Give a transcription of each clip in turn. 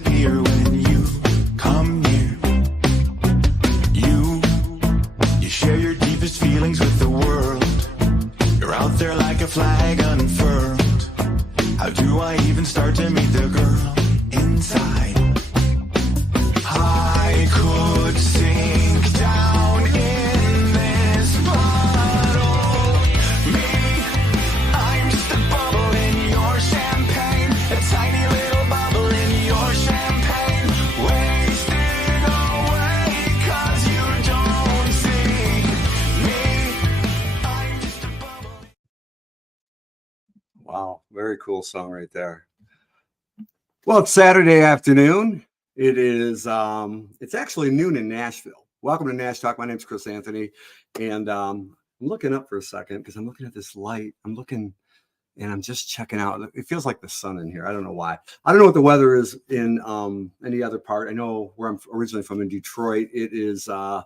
disappear when you come near. You share your deepest feelings with the world. You're out there like a flag unfurled. How do I even start to meet the girl inside? I could sink down in this bottle. Me, I'm just a bubble in your champagne. A tiny little bubble in your champagne. Wasted away 'cause you don't see me. I'm just a bubble. Wow, very cool song right there. Well, it's Saturday afternoon. It is it's actually noon in Nashville. Welcome to Nash Talk. My name's Chris Anthony, and I'm looking up for a second because I'm looking at this light. I'm looking and I'm just checking out. It feels like the sun in here. I don't know why. I don't know what the weather is in any other part. I know where I'm originally from in Detroit. It is like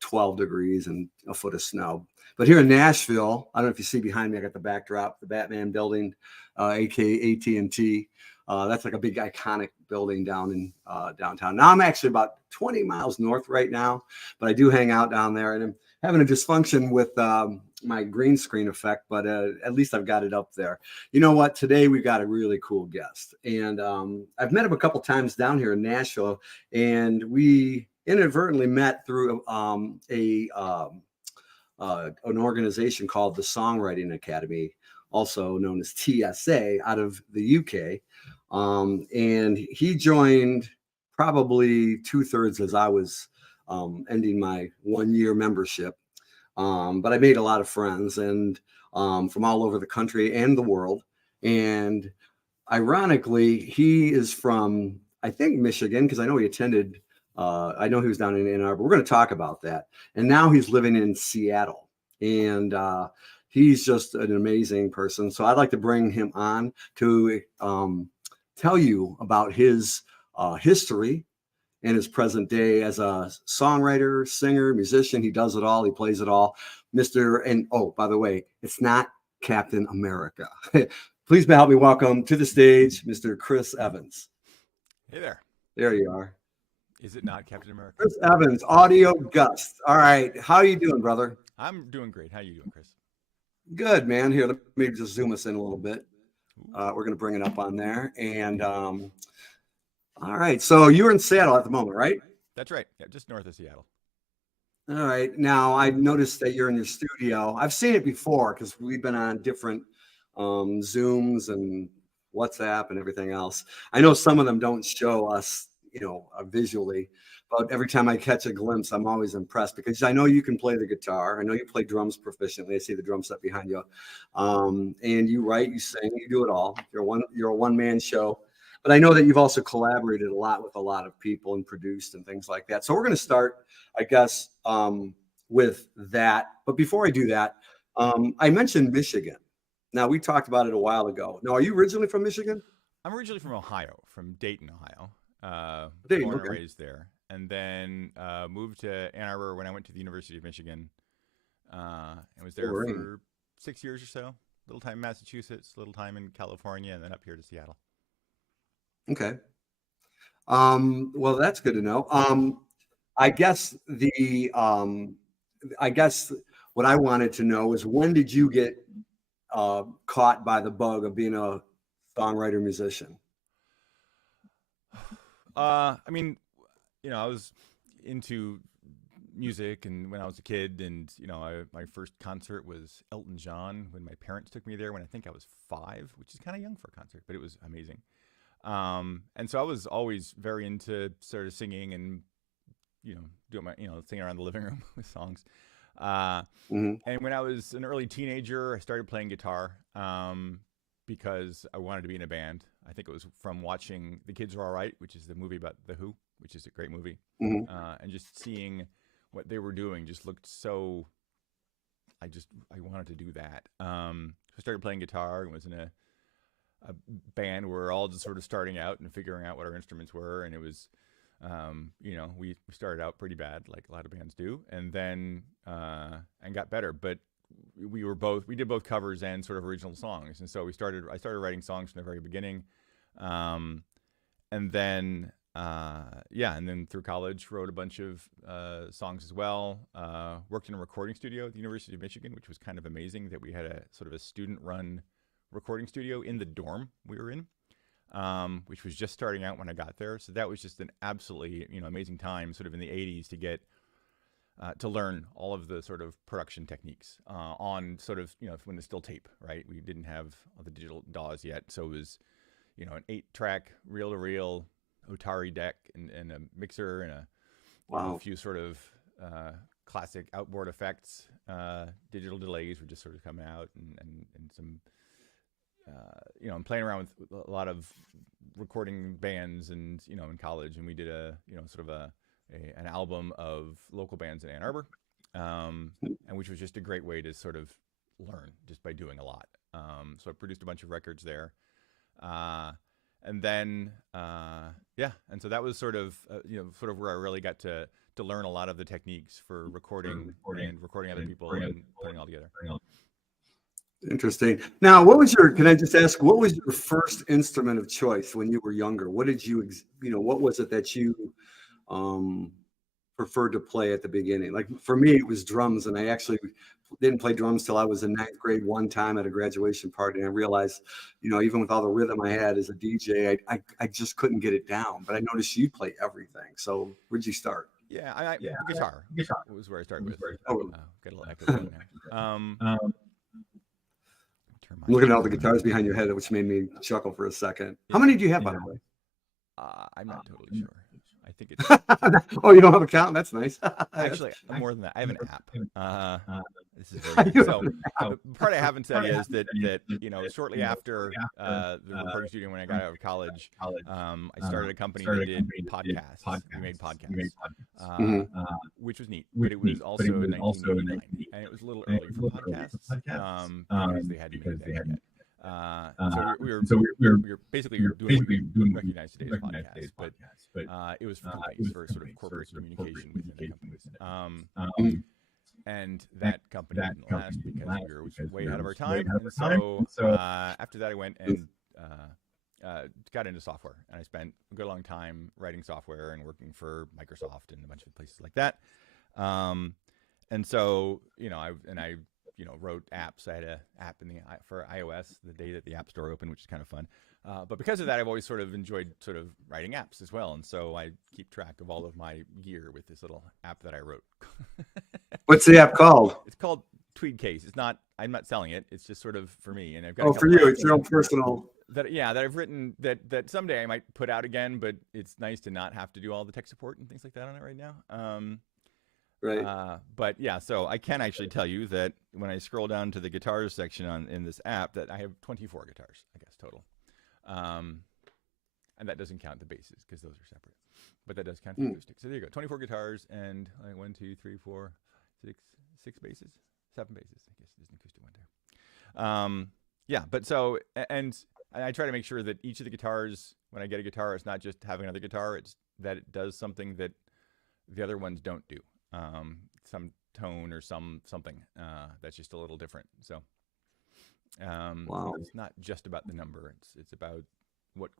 12 degrees and a foot of snow. But here in Nashville, I don't know if you see behind me, I got the backdrop, the Batman building, a.k.a. AT&T. That's like a big iconic building down in downtown. Now I'm actually about 20 miles north right now, but I do hang out down there, and I'm having a dysfunction with my green screen effect, but at least I've got it up there. You know what? Today we've got a really cool guest, and I've met him a couple times down here in Nashville, and we inadvertently met through an organization called the Songwriting Academy, also known as TSA, out of the UK. And he joined probably 2/3 as I was ending my 1-year membership. But I made a lot of friends and from all over the country and the world. And ironically, he is from, I think, Michigan, because I know he attended, I know he was down in Ann Arbor. We're going to talk about that. And now he's living in Seattle. And he's just an amazing person. So I'd like to bring him on to tell you about his history and his present day as a songwriter, singer, musician. He does it all. He plays it all. And oh, by the way, it's not Captain America. Please help me welcome to the stage, Mr. Chris Evans. Hey there. There you are. Is it not Captain America? Chris Evans, AudioGust. All right. How are you doing, brother? I'm doing great. How you doing, Chris? Good, man. Here, let me just zoom us in a little bit. We're going to bring it up on there. And all right. So you're in Seattle at the moment, right? That's right. Yeah, just north of Seattle. All right. Now, I noticed that you're in your studio. I've seen it before because we've been on different Zooms and WhatsApp and everything else. I know some of them don't show us, visually, but every time I catch a glimpse, I'm always impressed because I know you can play the guitar. I know you play drums proficiently. I see the drum set behind you. And you write, you sing, you do it all. You're a one-man show. But I know that you've also collaborated a lot with a lot of people and produced and things like that. So we're going to start, I guess, with that. But before I do that, I mentioned Michigan. Now, we talked about it a while ago. Now, are you originally from Michigan? I'm originally from Ohio, from Dayton, Ohio. Dayton, Born okay. and raised there. And then moved to Ann Arbor when I went to the University of Michigan. And was there for 6 years or so. A little time in Massachusetts, a little time in California, and then up here to Seattle. Okay. Well, that's good to know. I guess what I wanted to know is, when did you get caught by the bug of being a songwriter musician? I mean, I was into music and when I was a kid, and my first concert was Elton John when my parents took me there when I think I was 5, which is kind of young for a concert, but it was amazing. And so I was always very into sort of singing and doing my singing around the living room with songs. And when I was an early teenager, I started playing guitar because I wanted to be in a band. I think it was from watching The Kids Are All Right, which is the movie about The Who, which is a great movie. And just seeing what they were doing just looked so, I wanted to do that. So I started playing guitar and was in a band where we're all just sort of starting out and figuring out what our instruments were. And it was, we started out pretty bad, like a lot of bands do, and then, and got better. But we did both covers and sort of original songs. And so I started writing songs from the very beginning. and then and then through college wrote a bunch of songs as well. Worked in a recording studio at the University of Michigan, which was kind of amazing that we had a sort of a student-run recording studio in the dorm we were in, which was just starting out when I got there. So that was just an absolutely amazing time, sort of in the '80s, to get to learn all of the sort of production techniques on sort of when it's still tape, right? We didn't have all the digital DAWs yet, so it was an 8-track reel-to-reel Otari deck and a mixer and a few sort of classic outboard effects. Digital delays were just sort of coming out, and some I'm playing around with a lot of recording bands and in college, and we did a sort of an album of local bands in Ann Arbor, and which was just a great way to sort of learn just by doing a lot. So I produced a bunch of records there. And then, and so that was sort of where I really got to learn a lot of the techniques for recording and recording other people and putting it all together. Interesting. Now, can I just ask, what was your first instrument of choice when you were younger? What did what was it that you preferred to play at the beginning? Like for me, it was drums, and I actually didn't play drums till I was in 9th grade one time at a graduation party, and I realized, even with all the rhythm I had as a DJ, I just couldn't get it down. But I noticed you play everything. So where'd you start? Yeah, guitar. Guitar was where I started with. Got a little echo going there. I'm looking at all the guitars behind your head, which made me chuckle for a second. How many do you have, by the way? I'm not totally sure. I think it's. Oh, you don't have a count? That's nice. Actually, more than that, I have an app. This is very good. So the part I haven't said is that shortly after the recording studio, when I got out of college, I started a company that did podcasts. We made podcasts, which was neat, but it was also 1989, and it was a little early for podcasts because they hadn't made that yet. So we were basically doing recognized today's podcast, but it was for companies, for sort of corporate communication within the companies. And that company didn't last because we were way ahead of our time. And so after that, I went and got into software, and I spent a good long time writing software and working for Microsoft and a bunch of places like that. And so I wrote apps. I had an app for iOS the day that the App Store opened, which is kind of fun. But because of that, I've always sort of enjoyed sort of writing apps as well. And so I keep track of all of my gear with this little app that I wrote. What's the app called? It's called Tweed Case. I'm not selling it. It's just sort of for me. And I've got for you. It's your own personal. That I've written that someday I might put out again, but it's nice to not have to do all the tech support and things like that on it right now. Right. But yeah, so I can actually tell you that when I scroll down to the guitars section in this app, that I have 24 guitars, I guess, total. And that doesn't count the basses because those are separate. But that does count the acoustics. So there you go, 24 guitars and 1, 2, 3, 4, 6 basses, 7 basses. I guess there's an acoustic one there. But so and I try to make sure that each of the guitars, when I get a guitar, it's not just having another guitar. It's that it does something that the other ones don't do. Some tone or something that's just a little different. So wow. It's not just about the number. It's about what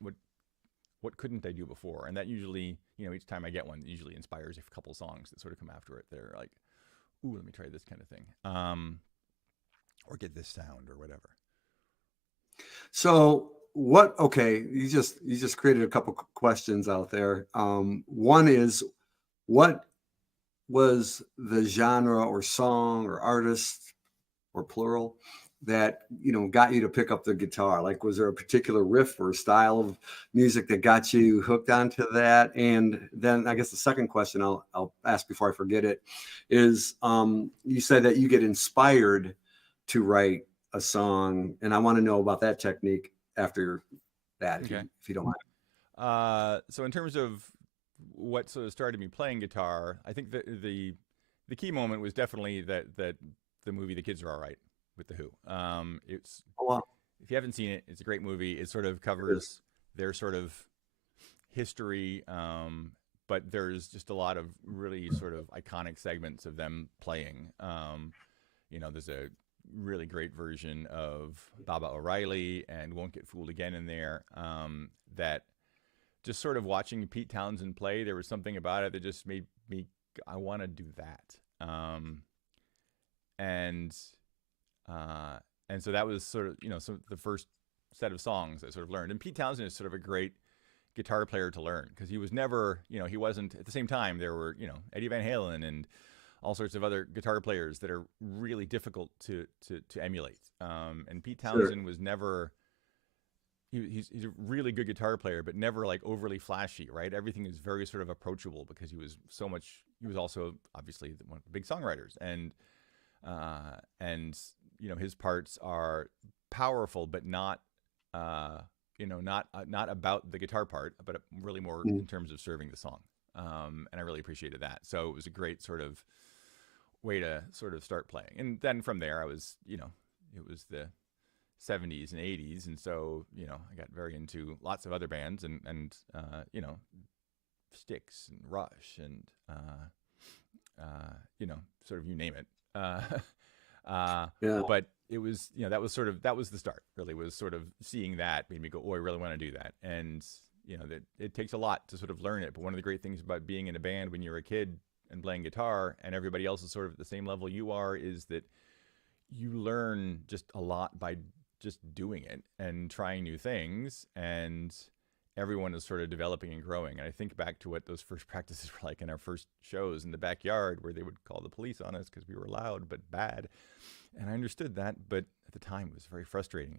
couldn't I do before, and that usually each time I get one, it usually inspires a couple songs that sort of come after it. They're like, ooh, let me try this kind of thing, or get this sound or whatever. So you just created a couple questions out there. One is, what was the genre or song or artist or plural that got you to pick up the guitar? Like, was there a particular riff or style of music that got you hooked onto that? And then I guess the second question I'll ask before I forget it is, you said that you get inspired to write a song, and I want to know about that technique after that, okay. if you don't mind. So in terms of what sort of started me playing guitar, I think that the key moment was definitely that the movie The Kids Are All Right with The Who. It's if you haven't seen it, it's a great movie. It sort of covers their sort of history, but there's just a lot of really sort of iconic segments of them playing. There's a really great version of Baba O'Reilly and Won't Get Fooled Again in there, that just sort of watching Pete Townsend play, there was something about it that just made me, I want to do that. And so that was sort of, the first set of songs I sort of learned. And Pete Townsend is sort of a great guitar player to learn, because he was never, he wasn't, at the same time, there were, Eddie Van Halen and all sorts of other guitar players that are really difficult to emulate. And Pete Townsend was never, he's a really good guitar player, but never like overly flashy, right? Everything is very sort of approachable, because he was also obviously one of the big songwriters, and his parts are powerful, but not not about the guitar part, but really more in terms of serving the song. And I really appreciated that. So it was a great sort of way to sort of start playing. And then from there, I was, it was the 70s and 80s. And so, I got very into lots of other bands and Styx and Rush and, sort of you name it. But it was, that was the start, really, was sort of seeing that made me go, oh, I really want to do that. And, that it takes a lot to sort of learn it. But one of the great things about being in a band when you're a kid and playing guitar and everybody else is sort of at the same level you are, is that you learn just a lot by just doing it and trying new things, and everyone is sort of developing and growing. And I think back to what those first practices were like in our first shows in the backyard, where they would call the police on us because we were loud but bad. And I understood that, but at the time it was very frustrating.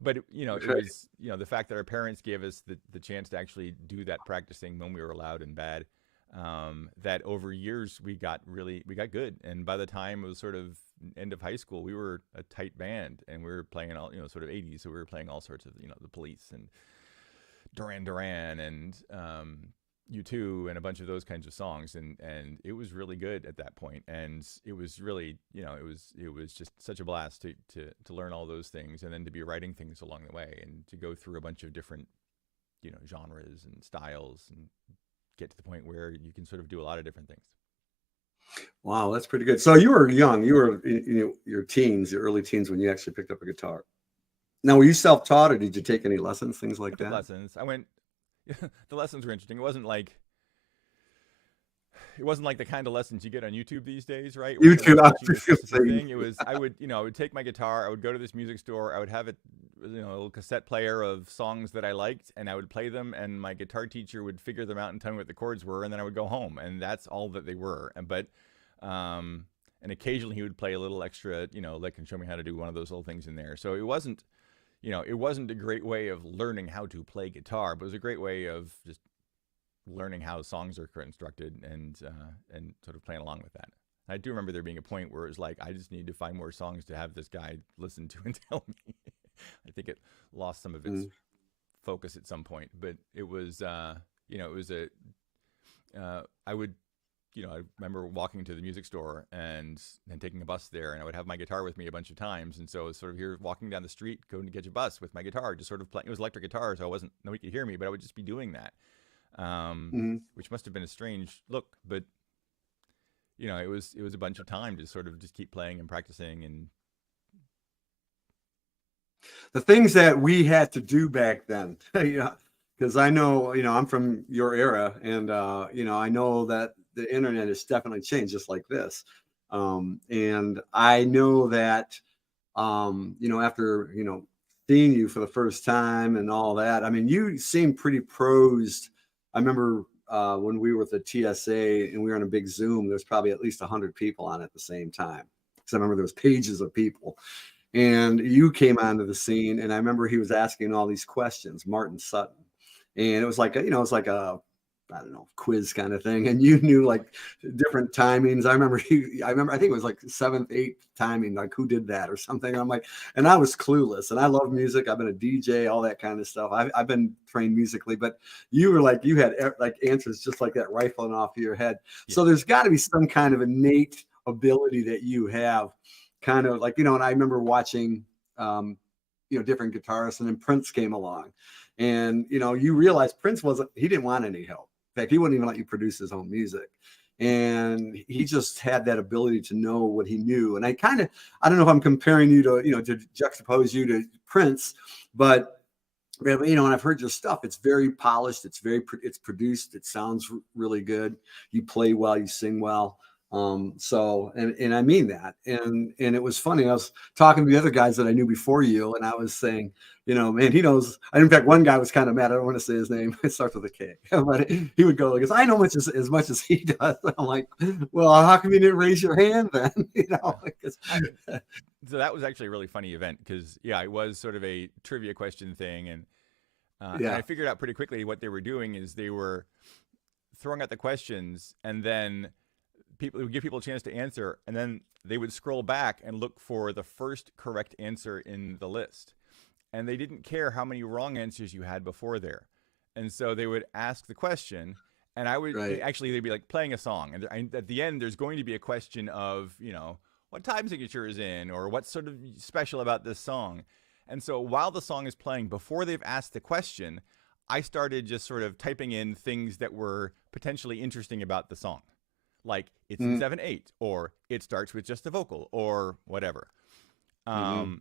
But it was, the fact that our parents gave us the chance to actually do that practicing when we were loud and bad, that over years we got good. And by the time it was sort of end of high school, we were a tight band, and we were playing all, sort of 80s. So we were playing all sorts of, the Police and Duran Duran and U2 and a bunch of those kinds of songs, and it was really good at that point. And it was really, it was just such a blast to learn all those things, and then to be writing things along the way, and to go through a bunch of different, genres and styles, and get to the point where you can sort of do a lot of different things. Wow, that's pretty good. So you were young. You were in your teens, your early teens, when you actually picked up a guitar. Now, were you self-taught, or did you take any lessons, things like that? Lessons. I went. The lessons were interesting. It wasn't like the kind of lessons you get on YouTube these days, right? YouTube. Thing. It was. I would take my guitar. I would go to this music store. I would have a little cassette player of songs that I liked, and I would play them. And my guitar teacher would figure them out and tell me what the chords were, and then I would go home, and that's all that they were. And occasionally he would play a little extra, like, and show me how to do one of those little things in there. So it wasn't. It wasn't a great way of learning how to play guitar, but it was a great way of just learning how songs are constructed, and sort of playing along with that. I do remember there being a point where it was like, I just need to find more songs to have this guy listen to and tell me. I think it lost some of its focus at some point, but it was, it was I remember walking to the music store and taking a bus there, and I would have my guitar with me a bunch of times. And so I was sort of here walking down the street, going to catch a bus with my guitar, just sort of playing. It was electric guitar, so nobody could hear me, but I would just be doing that, which must have been a strange look. But, it was a bunch of time to sort of just keep playing and practicing. And the things that we had to do back then, because I know, I'm from your era, and, I know that the internet has definitely changed, just like this. And I know that, after, seeing you for the first time and all that, I mean, you seem pretty prosed. I remember when we were at the TSA and we were on a big Zoom, there's probably at least 100 people on at the same time. Because I remember there was pages of people. And you came onto the scene, and I remember he was asking all these questions, Martin Sutton. And it was like, a I don't know, quiz kind of thing. And you knew like different timings. I remember, I think it was like 7th, 8th timing, like who did that or something. I'm like, and I was clueless, and I love music. I've been a DJ, all that kind of stuff. I've been trained musically, but you were like, you had like answers just like that rifling off of your head. Yeah. So there's got to be some kind of innate ability that you have, kind of like, and I remember watching, different guitarists, and then Prince came along, and, you realize Prince he didn't want any help. In fact, he wouldn't even let you produce his own music. And he just had that ability to know what he knew. And I don't know if I'm comparing you to, to juxtapose you to Prince, but And I've heard your stuff. It's very polished. It's produced. It sounds really good. You play well. You sing well. And I mean that. And it was funny. I was talking to the other guys that I knew before you, and I was saying, man, he knows. In fact, one guy was kind of mad. I don't want to say his name. It starts with a K, but he would go, because I know as much as he does. I'm like, well, how come you didn't raise your hand then? So that was actually a really funny event because, it was sort of a trivia question thing. And I figured out pretty quickly what they were doing is they were throwing out the questions, and then it would give people a chance to answer, and then they would scroll back and look for the first correct answer in the list. And they didn't care how many wrong answers you had before there. And so they would ask the question, and I would they'd be like playing a song. And at the end, there's going to be a question of, what time signature is in, or what's sort of special about this song. And so while the song is playing, before they've asked the question, I started just sort of typing in things that were potentially interesting about the song. Like it's in 7/8, or it starts with just a vocal, or whatever. And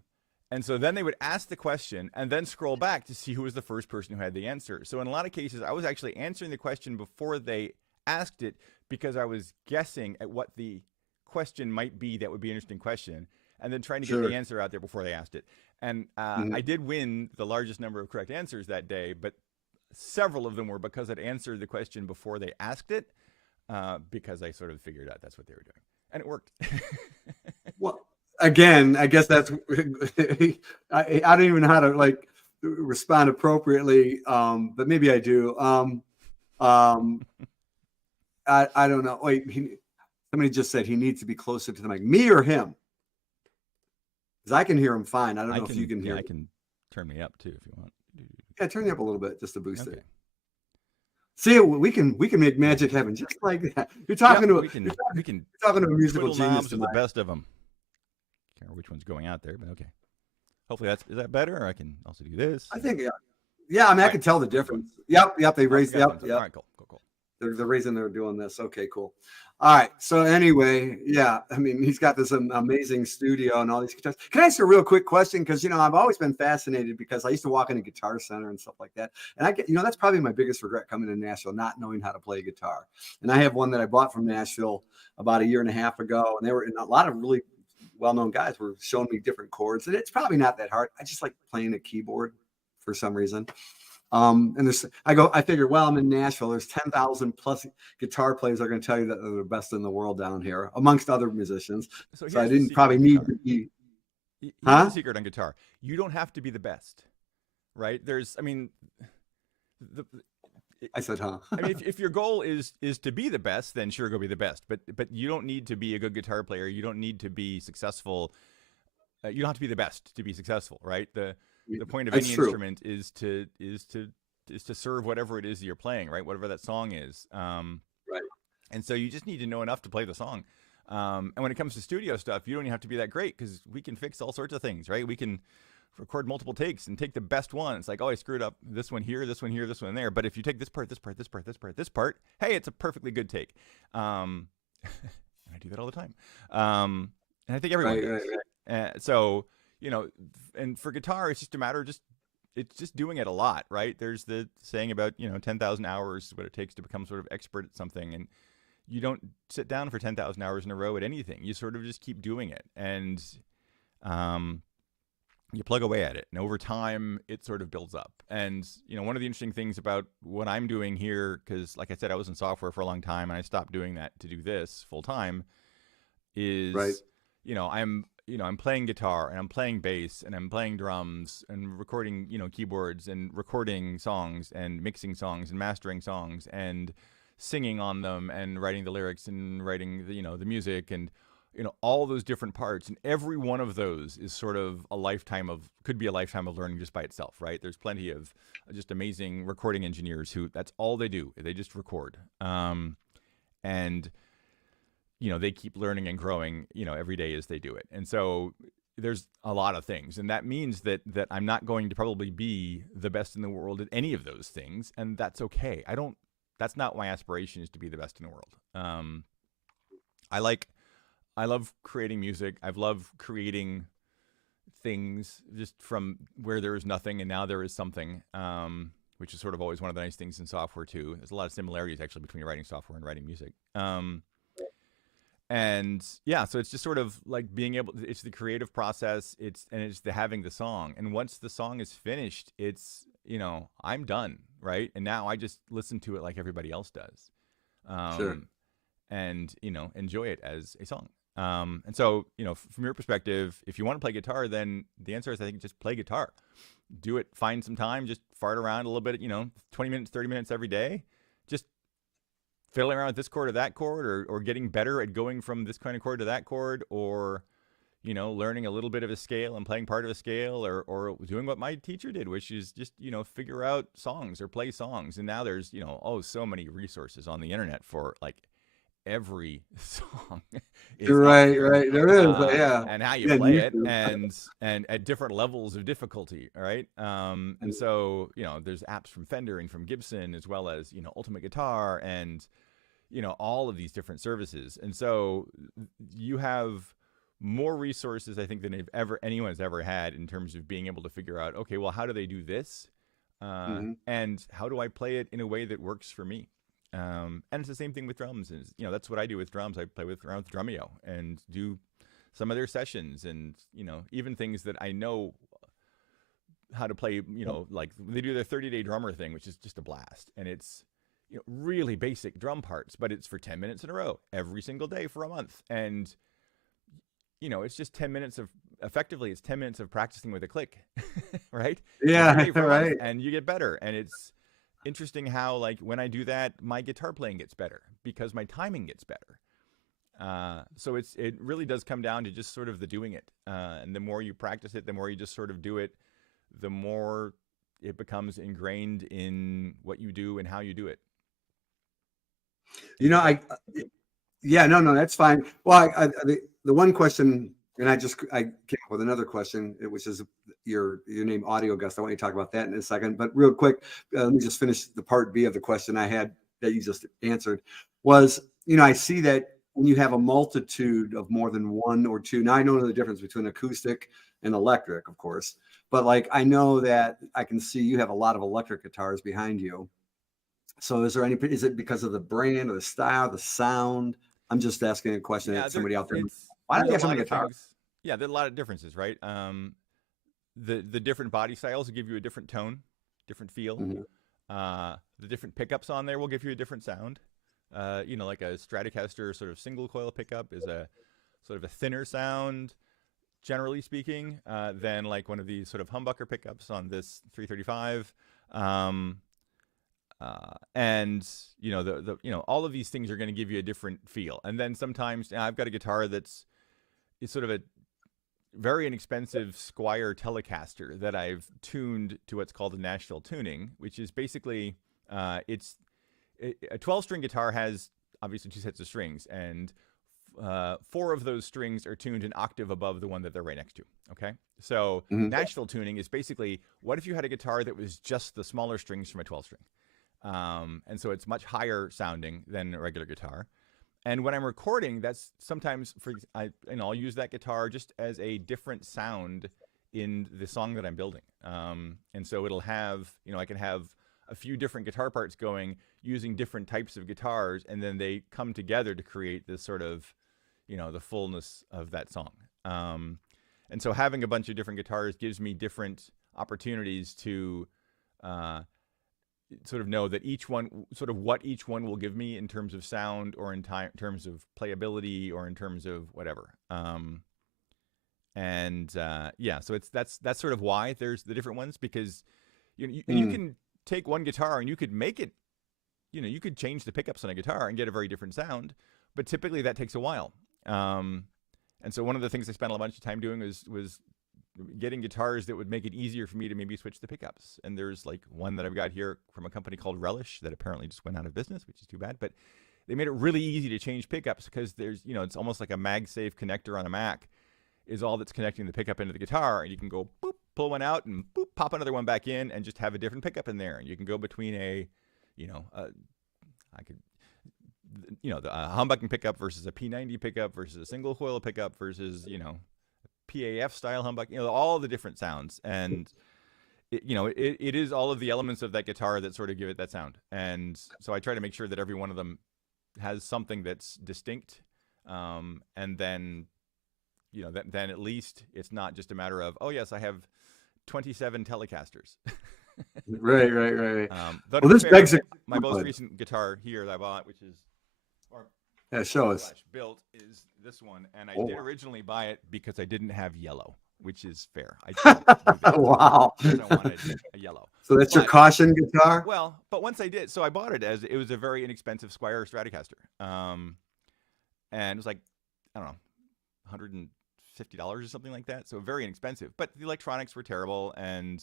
so then they would ask the question and then scroll back to see who was the first person who had the answer. So in a lot of cases, I was actually answering the question before they asked it, because I was guessing at what the question might be that would be an interesting question, and then trying to get the answer out there before they asked it. And I did win the largest number of correct answers that day, but several of them were because I'd answered the question before they asked it. Because I sort of figured out that's what they were doing, and it worked. Well, again, I guess that's I don't even know how to respond appropriately, but maybe I do. I don't know. Wait, somebody just said he needs to be closer to the mic. Me or him? Because I can hear him fine. I don't know if you can hear. I can turn me up too if you want. Yeah, turn you up a little bit just to boost it. See, we can make magic happen just like that. You're talking to a musical genius. To the best of them. Can't remember which one's going out there, but okay. Hopefully is that better? Or I can also do this. I think yeah. I mean, I can tell the difference. Yep. They raised. Yep. All right, cool. There's the reason they're doing this. Okay, cool. All right. So anyway, I mean, he's got this amazing studio and all these guitars. Can I ask you a real quick question? Because, I've always been fascinated, because I used to walk in a Guitar Center and stuff like that. And I get, that's probably my biggest regret coming to Nashville, not knowing how to play guitar. And I have one that I bought from Nashville about a year and a half ago. And a lot of really well-known guys were showing me different chords. And it's probably not that hard. I just like playing a keyboard for some reason. And I figure, well, I'm in Nashville. There's 10,000 plus guitar players that are going to tell you that they're the best in the world down here, amongst other musicians. So I didn't probably need to be. Here's the secret on guitar. You don't have to be the best, right? I said, huh? I mean, if your goal is to be the best, then sure, go be the best. But you don't need to be a good guitar player. You don't need to be successful. You don't have to be the best to be successful, right? The point of any instrument is to serve whatever it is that you're playing, right? Whatever that song is. Right. And so you just need to know enough to play the song. And when it comes to studio stuff, you don't even have to be that great, because we can fix all sorts of things, right? We can record multiple takes and take the best one. It's like, oh, I screwed up this one here, this one here, this one there. But if you take this part, hey, it's a perfectly good take. And I do that all the time. And I think everyone does. Right. So, and for guitar, it's just a matter of it's just doing it a lot, right? There's the saying about, 10,000 hours is what it takes to become sort of expert at something. And you don't sit down for 10,000 hours in a row at anything. You sort of just keep doing it. And you plug away at it. And over time, it sort of builds up. And, one of the interesting things about what I'm doing here, because like I said, I was in software for a long time and I stopped doing that to do this full time, is, I'm playing guitar and I'm playing bass and I'm playing drums and recording, keyboards and recording songs and mixing songs and mastering songs and singing on them and writing the lyrics and writing the music and, all those different parts. And every one of those is sort of could be a lifetime of learning just by itself, right? There's plenty of just amazing recording engineers who that's all they do. They just record. And they keep learning and growing, every day as they do it. And so there's a lot of things. And that means that I'm not going to probably be the best in the world at any of those things. And that's okay. That's not my aspiration, is to be the best in the world. I love creating music. I've loved creating things just from where there is nothing and now there is something, which is sort of always one of the nice things in software too. There's a lot of similarities actually between writing software and writing music. And yeah, so it's just sort of like being able, it's the creative process, it's the having the song. And once the song is finished, it's, you know, I'm done, right? And now I just listen to it like everybody else does. Sure. And, you know, enjoy it as a song. And so, you know, from your perspective, if you want to play guitar, then the answer is, I think, just play guitar. Do it, find some time, just fart around a little bit, you know, 20 minutes, 30 minutes every day. Just fiddling around with this chord or that chord, or getting better at going from this kind of chord to that chord, or, you know, learning a little bit of a scale and playing part of a scale, or doing what my teacher did, which is just, you know, figure out songs or play songs. And now there's, you know, oh, so many resources on the internet for like every song is Right, right. There is, yeah. and how you Yeah, play it, YouTube. and at different levels of difficulty, right? And so, you know, there's apps from Fender and from Gibson, as well as, you know, Ultimate Guitar, and, you know, all of these different services. And so you have more resources, I think, than anyone's ever had in terms of being able to figure out, okay, well, how do they do this? And how do I play it in a way that works for me? And it's the same thing with drums. Is, you know, that's what I do with drums. I play around with Drumeo and do some of their sessions, and, you know, even things that I know how to play, you know, like they do their 30-day drummer thing, which is just a blast. And it's, you know, really basic drum parts, but it's for 10 minutes in a row every single day for a month. And, you know, it's just 10 minutes of, effectively, it's 10 minutes of practicing with a click, right? Yeah, Every day for a month, right. and you get better. And it's interesting how, like, when I do that, my guitar playing gets better because my timing gets better. So it really does come down to just sort of the doing it. And the more you practice it, the more you just sort of do it, the more it becomes ingrained in what you do and how you do it. You know, yeah, no, that's fine. Well, the one question, and I came up with another question, which is your name, AudioGust. I want you to talk about that in a second, but real quick, let me just finish the part B of the question I had that you just answered. Was, you know, I see that when you have a multitude of more than one or two. Now I know the difference between acoustic and electric, of course, but like I know that I can see you have a lot of electric guitars behind you. So is it because of the brand or the style, the sound? I'm just asking a question Yeah, that somebody out there, why do there's you a have so lot many of guitars? things. Yeah, there are a lot of differences, right? The different body styles will give you a different tone, different feel. Mhm. The different pickups on there will give you a different sound. You know, like a Stratocaster sort of single coil pickup is a sort of a thinner sound, generally speaking, than like one of these sort of humbucker pickups on this 335. And you know, the you know, all of these things are going to give you a different feel. And then sometimes, I've got a guitar that's sort of a very inexpensive Squire Telecaster that I've tuned to what's called a Nashville tuning, which is basically it's a 12-string guitar has obviously 2 sets of strings, and 4 of those strings are tuned an octave above the one that they're right next to. Okay, so Mhm. Nashville tuning is basically, what if you had a guitar that was just the smaller strings from a 12-string, and so it's much higher sounding than a regular guitar. And when I'm recording, that's sometimes I'll use that guitar just as a different sound in the song that I'm building. And so it'll have, you know, I can have a few different guitar parts going using different types of guitars, and then they come together to create this sort of, you know, the fullness of that song. And so having a bunch of different guitars gives me different opportunities to sort of know that each one, sort of what each one will give me in terms of sound, or in terms of playability, or in terms of whatever. Yeah, so that's sort of why there's the different ones, because you can take one guitar and you could make it, you know, you could change the pickups on a guitar and get a very different sound, but typically that takes a while. And so one of the things I spent a bunch of time doing was getting guitars that would make it easier for me to maybe switch the pickups. And there's like one that I've got here from a company called Relish that apparently just went out of business, which is too bad, but they made it really easy to change pickups, because there's, you know, it's almost like a MagSafe connector on a Mac is all that's connecting the pickup into the guitar, and you can go boop, pull one out, and boop, pop another one back in, and just have a different pickup in there. And you can go between a, you know, the humbucking pickup versus a P90 pickup versus a single coil pickup versus, you know, PAF style humbuck, all the different sounds. And it is all of the elements of that guitar that sort of give it that sound. And so I try to make sure that every one of them has something that's distinct. And then, then at least it's not just a matter of, oh yes, I have 27 Telecasters. Right. But Well, this begs my most recent guitar here that I bought, which is show us. built, is this one, and I Oh. did originally buy it because I didn't have yellow, which is fair. I didn't do that Wow. because I wanted a yellow. So that's your But- caution guitar? Well, but once I did, so I bought it as it was a very inexpensive Squire Stratocaster, and it was like, I don't know, $150 or something like that. So very inexpensive, but the electronics were terrible, and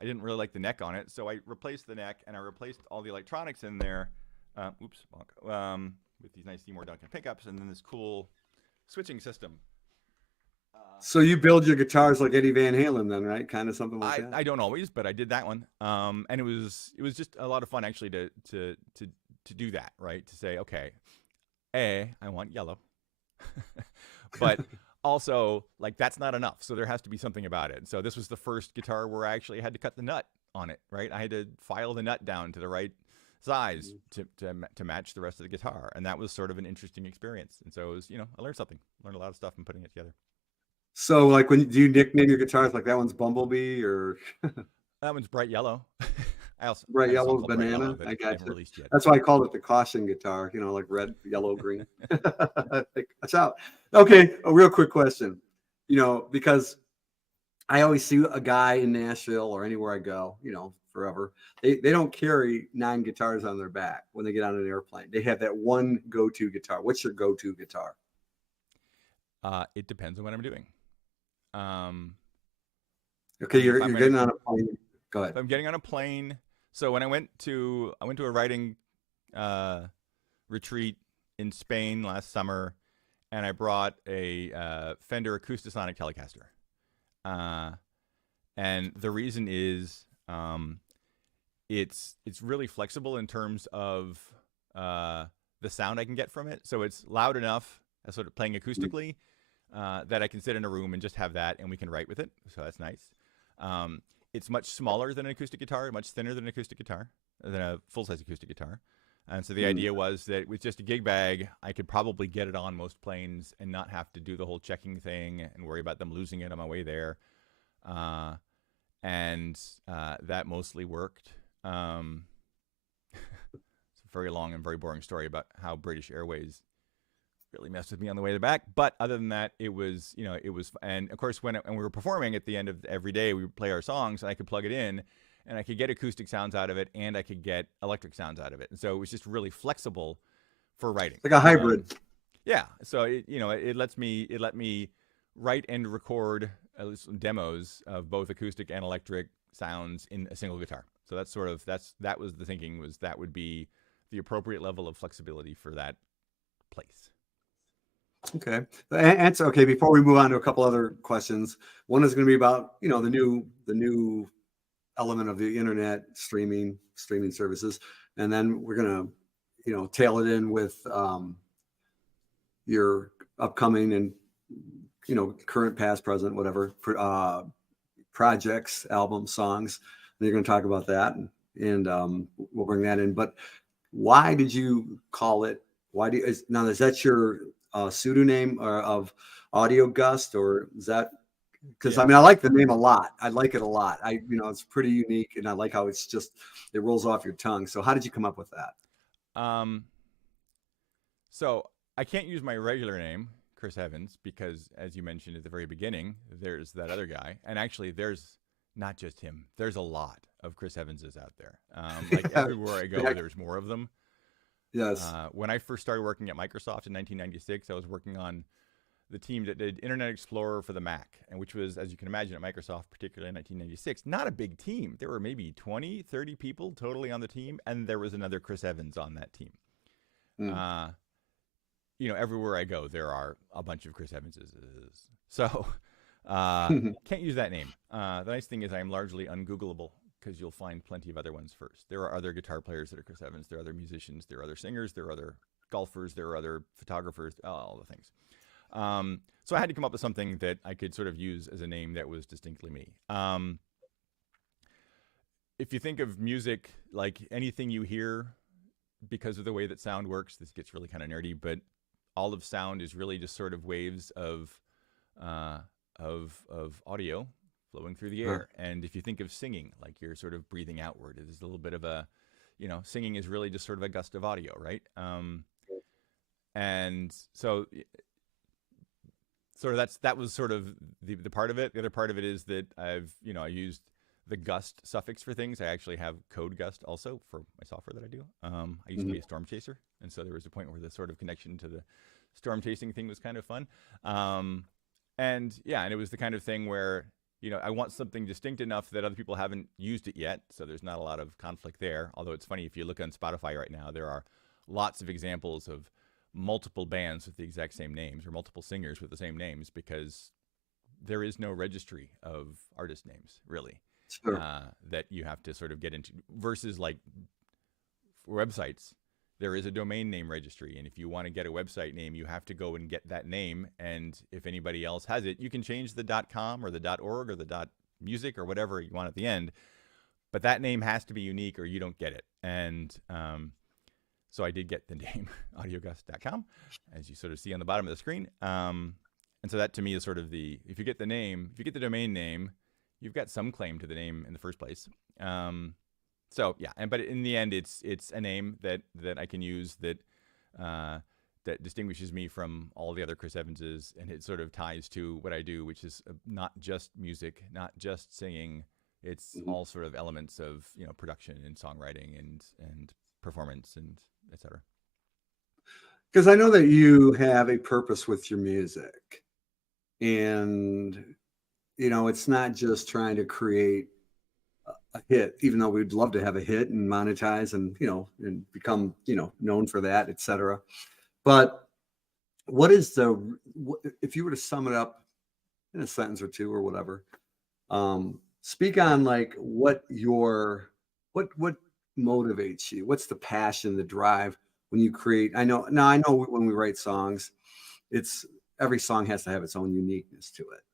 I didn't really like the neck on it. So I replaced the neck, and I replaced all the electronics in there. With these nice Seymour Duncan pickups, and then this cool switching system. So you build your guitars like Eddie Van Halen then, right? Kind of something like that? I don't always, but I did that one. And it was just a lot of fun actually to do that, right? To say, okay, I want yellow. But also, like, that's not enough. So there has to be something about it. So this was the first guitar where I actually had to cut the nut on it, right? I had to file the nut down to the right size to match the rest of the guitar. And that was sort of an interesting experience. And so it was, I learned a lot of stuff in putting it together. So like do you nickname your guitars like that one's Bumblebee or That one's Bright Yellow. Bright I have a song Yellow called Bright Banana? Yellow that I I got haven't you. released yet. That's why I called it the caution guitar, like red, yellow, green. Watch out. Okay, a real quick question. Because I always see a guy in Nashville or anywhere I go, forever. They don't carry 9 guitars on their back when they get on an airplane. They have that one go-to guitar. What's your go-to guitar? It depends on what I'm doing. Okay, you're if I'm getting gonna- on a plane. Go If ahead. I'm getting on a plane, so when I went to a writing retreat in Spain last summer, and I brought a Fender Acoustasonic Telecaster. And the reason is it's really flexible in terms of the sound I can get from it. So it's loud enough, sort of playing acoustically, that I can sit in a room and just have that, and we can write with it. So that's nice. It's much smaller than an acoustic guitar, much thinner than an acoustic guitar, than a full-size acoustic guitar. And so the idea was that with just a gig bag, I could probably get it on most planes and not have to do the whole checking thing and worry about them losing it on my way there. And that mostly worked. It's a very long and very boring story about how British Airways really messed with me on the way back. But other than that, it was, and of course, when we were performing at the end of every day, we would play our songs, and I could plug it in, and I could get acoustic sounds out of it, and I could get electric sounds out of it. And so it was just really flexible for writing. Like a hybrid. Yeah. So it let me write and record at least demos of both acoustic and electric sounds in a single guitar. So that was the thinking, was that would be the appropriate level of flexibility for that place. Okay. Answer. Okay. Before we move on to a couple other questions, one is going to be about the new element of the internet streaming services, and then we're going to tail it in with your upcoming and current, past, present, whatever projects, albums, songs. And you're going to talk about that, and we'll bring that in. But why did you call it? Is that your pseudonym of AudioGust, or is that because I like the name a lot. I like it a lot. It's pretty unique, and I like how it rolls off your tongue. So how did you come up with that? So I can't use my regular name, Chris Evans, because as you mentioned at the very beginning, there's that other guy, and actually there's not just him. There's a lot of Chris Evanses out there. Everywhere I go, there's more of them. Yes. When I first started working at Microsoft in 1996, I was working on the team that did Internet Explorer for the Mac, and which was, as you can imagine, at Microsoft, particularly in 1996, not a big team. There were maybe 20, 30 people totally on the team, and there was another Chris Evans on that team. Everywhere I go, there are a bunch of Chris Evanses. So can't use that name. The nice thing is I'm largely ungoogleable, because you'll find plenty of other ones first. There are other guitar players that are Chris Evans. There are other musicians. There are other singers. There are other golfers. There are other photographers. All the things. So I had to come up with something that I could sort of use as a name that was distinctly me. If you think of music, like anything you hear, because of the way that sound works, this gets really kind of nerdy, but all of sound is really just sort of waves uh, of audio flowing through the air. And if you think of singing, like you're sort of breathing outward, there's a little bit of a, singing is really just sort of a gust of audio, right? And so sort of that was sort of the part of it. The other part of it is that I used the gust suffix for things. I actually have AuDioGust also for my software that I do. I used to be a storm chaser, and so there was a point where the sort of connection to the storm chasing thing was kind of fun. And it was the kind of thing where I want something distinct enough that other people haven't used it yet, so there's not a lot of conflict there. Although it's funny, if you look on Spotify right now, there are lots of examples of multiple bands with the exact same names or multiple singers with the same names, because there is no registry of artist names, really. Sure. That you have to sort of get into, versus like for websites, there is a domain name registry, and if you want to get a website name, you have to go and get that name, and if anybody else has it, you can change the .com or the .org or the .music or whatever you want at the end, but that name has to be unique or you don't get it. And so I did get the name AudioGust.com, as you sort of see on the bottom of the screen. And so that to me is sort of if you get the domain name, you've got some claim to the name in the first place. But in the end, it's a name that I can use that distinguishes me from all the other Chris Evanses, and it sort of ties to what I do, which is not just music, not just singing. It's all sort of elements of production and songwriting and performance and etc. Because I know that you have a purpose with your music, and it's not just trying to create a hit, even though we'd love to have a hit and monetize and and become known for that, etc. But what is if you were to sum it up in a sentence or two or whatever, speak on like what motivates you, what's the passion, the drive when you create. I know when we write songs, every song has to have its own uniqueness to it,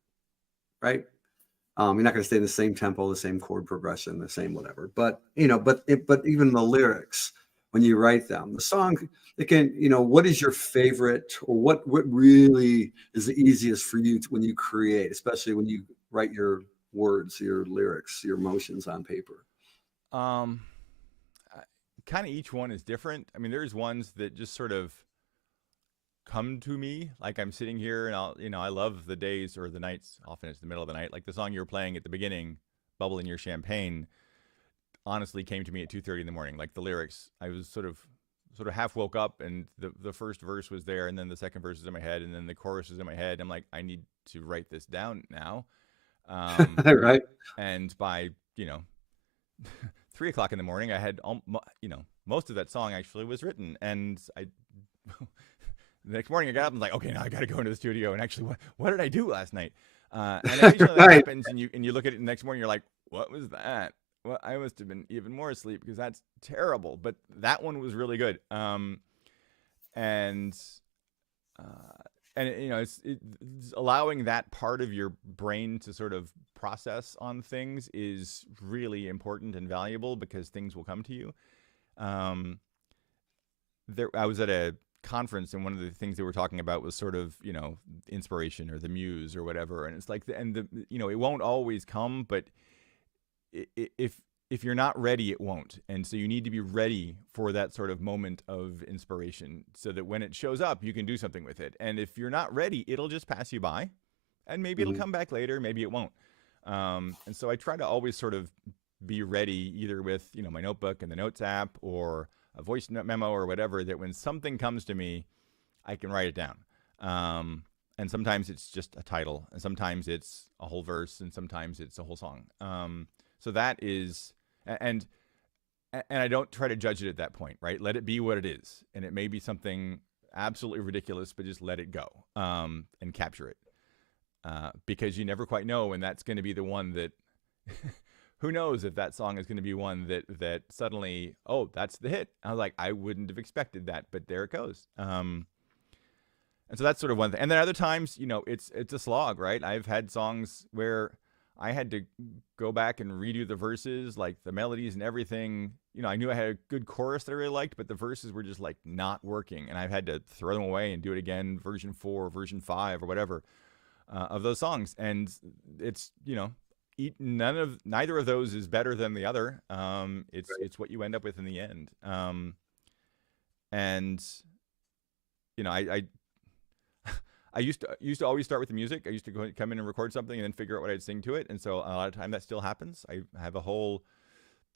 right? You're not going to stay in the same tempo, the same chord progression, the same whatever. But but even the lyrics, when you write them, the song, it can, what is your favorite, or what really is the easiest for you when you create, especially when you write your words, your lyrics, your emotions on paper? Kind of each one is different. I mean, there's ones that just sort of come to me, like I'm sitting here and I love the days or the nights, often it's the middle of the night, like the song you were playing at the beginning, Bubble in Your Champagne, honestly came to me at 2:30 in the morning. Like the lyrics, I was sort of half woke up, and the first verse was there, and then the second verse is in my head, and then the chorus is in my head. I'm like, I need to write this down now. Right. And by 3 o'clock in the morning, I had most of that song actually was written, and the next morning I got up and was like, okay, now I got to go into the studio and actually, what did I do last night? And occasionally that happens, and you look at it the next morning, you're like, what was that? Well, I must have been even more asleep because that's terrible. But that one was really good. It's allowing that part of your brain to sort of process on things is really important and valuable, because things will come to you. I was at a conference, and one of the things they were talking about was sort of inspiration or the muse or whatever, and it's like it won't always come, but if you're not ready, it won't. And so you need to be ready for that sort of moment of inspiration, so that when it shows up, you can do something with it. And if you're not ready, it'll just pass you by, and maybe it'll come back later, maybe it won't. And so I try to always sort of be ready, either with my notebook and the Notes app, or a voice memo or whatever, that when something comes to me, I can write it down. And sometimes it's just a title, and sometimes it's a whole verse, and sometimes it's a whole song. So that is, and I don't try to judge it at that point, right? Let it be what it is. And it may be something absolutely ridiculous, but just let it go, and capture it. Because you never quite know when that's going to be the one that, who knows if that song is going to be one that suddenly, oh, that's the hit. I was like, I wouldn't have expected that, but there it goes. And so that's sort of one thing. And then other times, you know, it's a slog, right? I've had songs where I had to go back and redo the verses, like the melodies and everything. You know, I knew I had a good chorus that I really liked, but the verses were just like not working, and I've had to throw them away and do it again, version 4, version 5, or whatever of those songs. And it's, you know, neither of those is better than the other. It's what you end up with in the end. And you know, I used to always start with the music. I used to come in and record something and then figure out what I'd sing to it. And so a lot of time that still happens. I have a whole,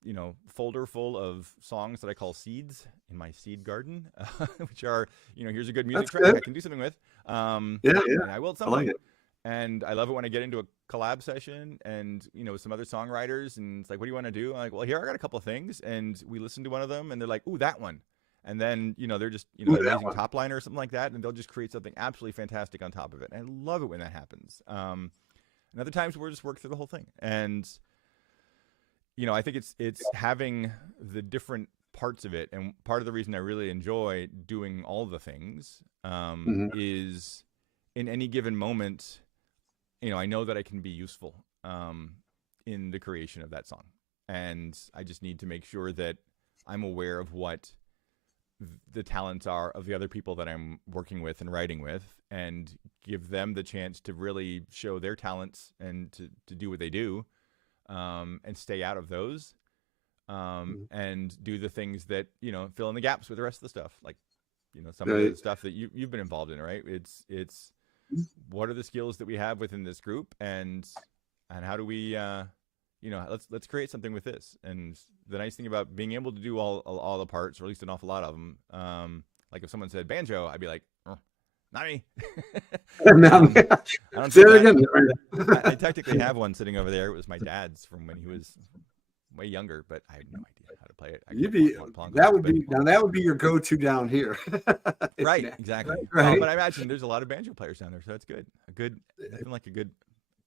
you know, folder full of songs that I call seeds in my seed garden, which are, you know, here's a good music That's track good. I can do something with. Yeah. And I will at I some like point. it. And I love it when I get into a collab session and, you know, some other songwriters, and it's like, what do you want to do? I'm like, well, here, I got a couple of things. And we listen to one of them and they're like, ooh, that one. And then, you know, they're just, you know, Ooh, that amazing one. top liner or something like that. And they'll just create something absolutely fantastic on top of it. And I love it when that happens. And other times we'll just work through the whole thing. And, you know, I think it's having the different parts of it. And part of the reason I really enjoy doing all the things is in any given moment, you know, I know that I can be useful in the creation of that song. And I just need to make sure that I'm aware of what the talents are of the other people that I'm working with and writing with, and give them the chance to really show their talents and to do what they do, and stay out of those, and do the things that, you know, fill in the gaps with the rest of the stuff. Like, you know, some of the stuff that you've been involved in, right? It's what are the skills that we have within this group, and how do we, you know, let's create something with this. And the nice thing about being able to do all the parts, or at least an awful lot of them, like if someone said banjo, I'd be like, oh, not me. I don't Say do it that. again. I technically have one sitting over there. It was my dad's from when he was way younger, but I had no idea how to play it. That would be your go-to down here. Right, exactly. Right. But I imagine there's a lot of banjo players down there, so that's good. Nothing like a good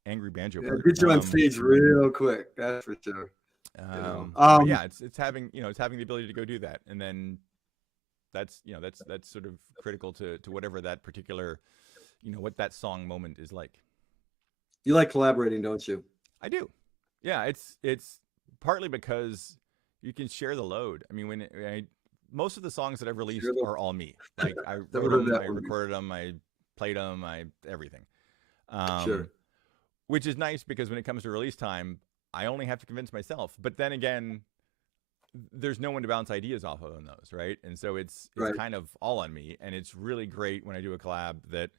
angry banjo player. Get you on stage real quick. That's for sure. But yeah, it's having, you know, it's having the ability to go do that, and then that's, you know, that's sort of critical to whatever that particular, you know, what that song moment is like. You like collaborating, don't you? I do. Yeah, it's partly because you can share the load. I mean, most of the songs that I've released are all me. Like I wrote them, I recorded them, I played them, everything. Sure. Which is nice because when it comes to release time, I only have to convince myself. But then again, there's no one to bounce ideas off of on those, right? And so it's Right. kind of all on me. And it's really great when I do a collab that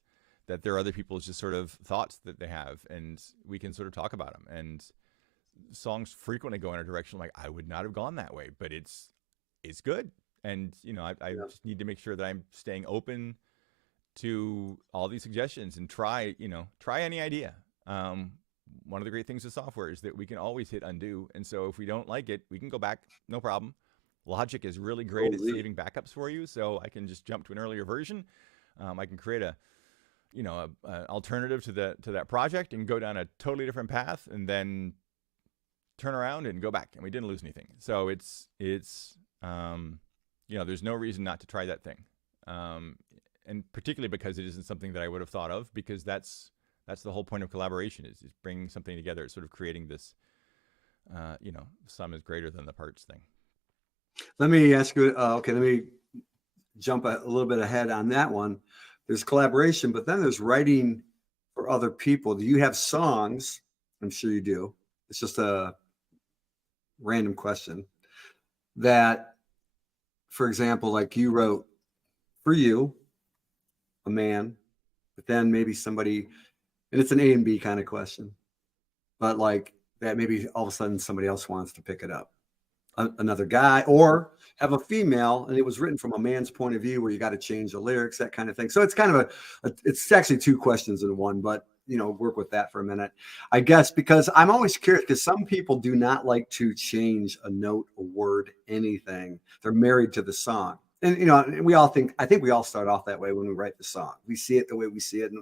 there are other people's just sort of thoughts that they have, and we can sort of talk about them. And songs frequently go in a direction like, I would not have gone that way, but it's good. And, you know, I just need to make sure that I'm staying open to all these suggestions and try any idea. One of the great things with software is that we can always hit undo. And so if we don't like it, we can go back, no problem. Logic is really great at saving backups for you. So I can just jump to an earlier version. I can create a alternative to that project and go down a totally different path, and then turn around and go back, and we didn't lose anything. So it's you know, there's no reason not to try that thing. And particularly because it isn't something that I would have thought of, because that's the whole point of collaboration is bringing something together. It's sort of creating this, you know, sum is greater than the parts thing. Let me ask you, okay, let me jump a little bit ahead on that one. There's collaboration, but then there's writing for other people. Do you have songs? I'm sure you do. It's just a random question. That, for example, like you wrote for you, a man, but then maybe somebody, and it's an A and B kind of question, but like that maybe all of a sudden somebody else wants to pick it up. Another guy, or have a female, and it was written from a man's point of view where you got to change the lyrics, that kind of thing. So it's kind of it's actually two questions in one, but you know, work with that for a minute, I guess, because I'm always curious, because some people do not like to change a note, a word, anything. They're married to the song. And, you know, I think we all start off that way when we write the song. We see it the way we see it,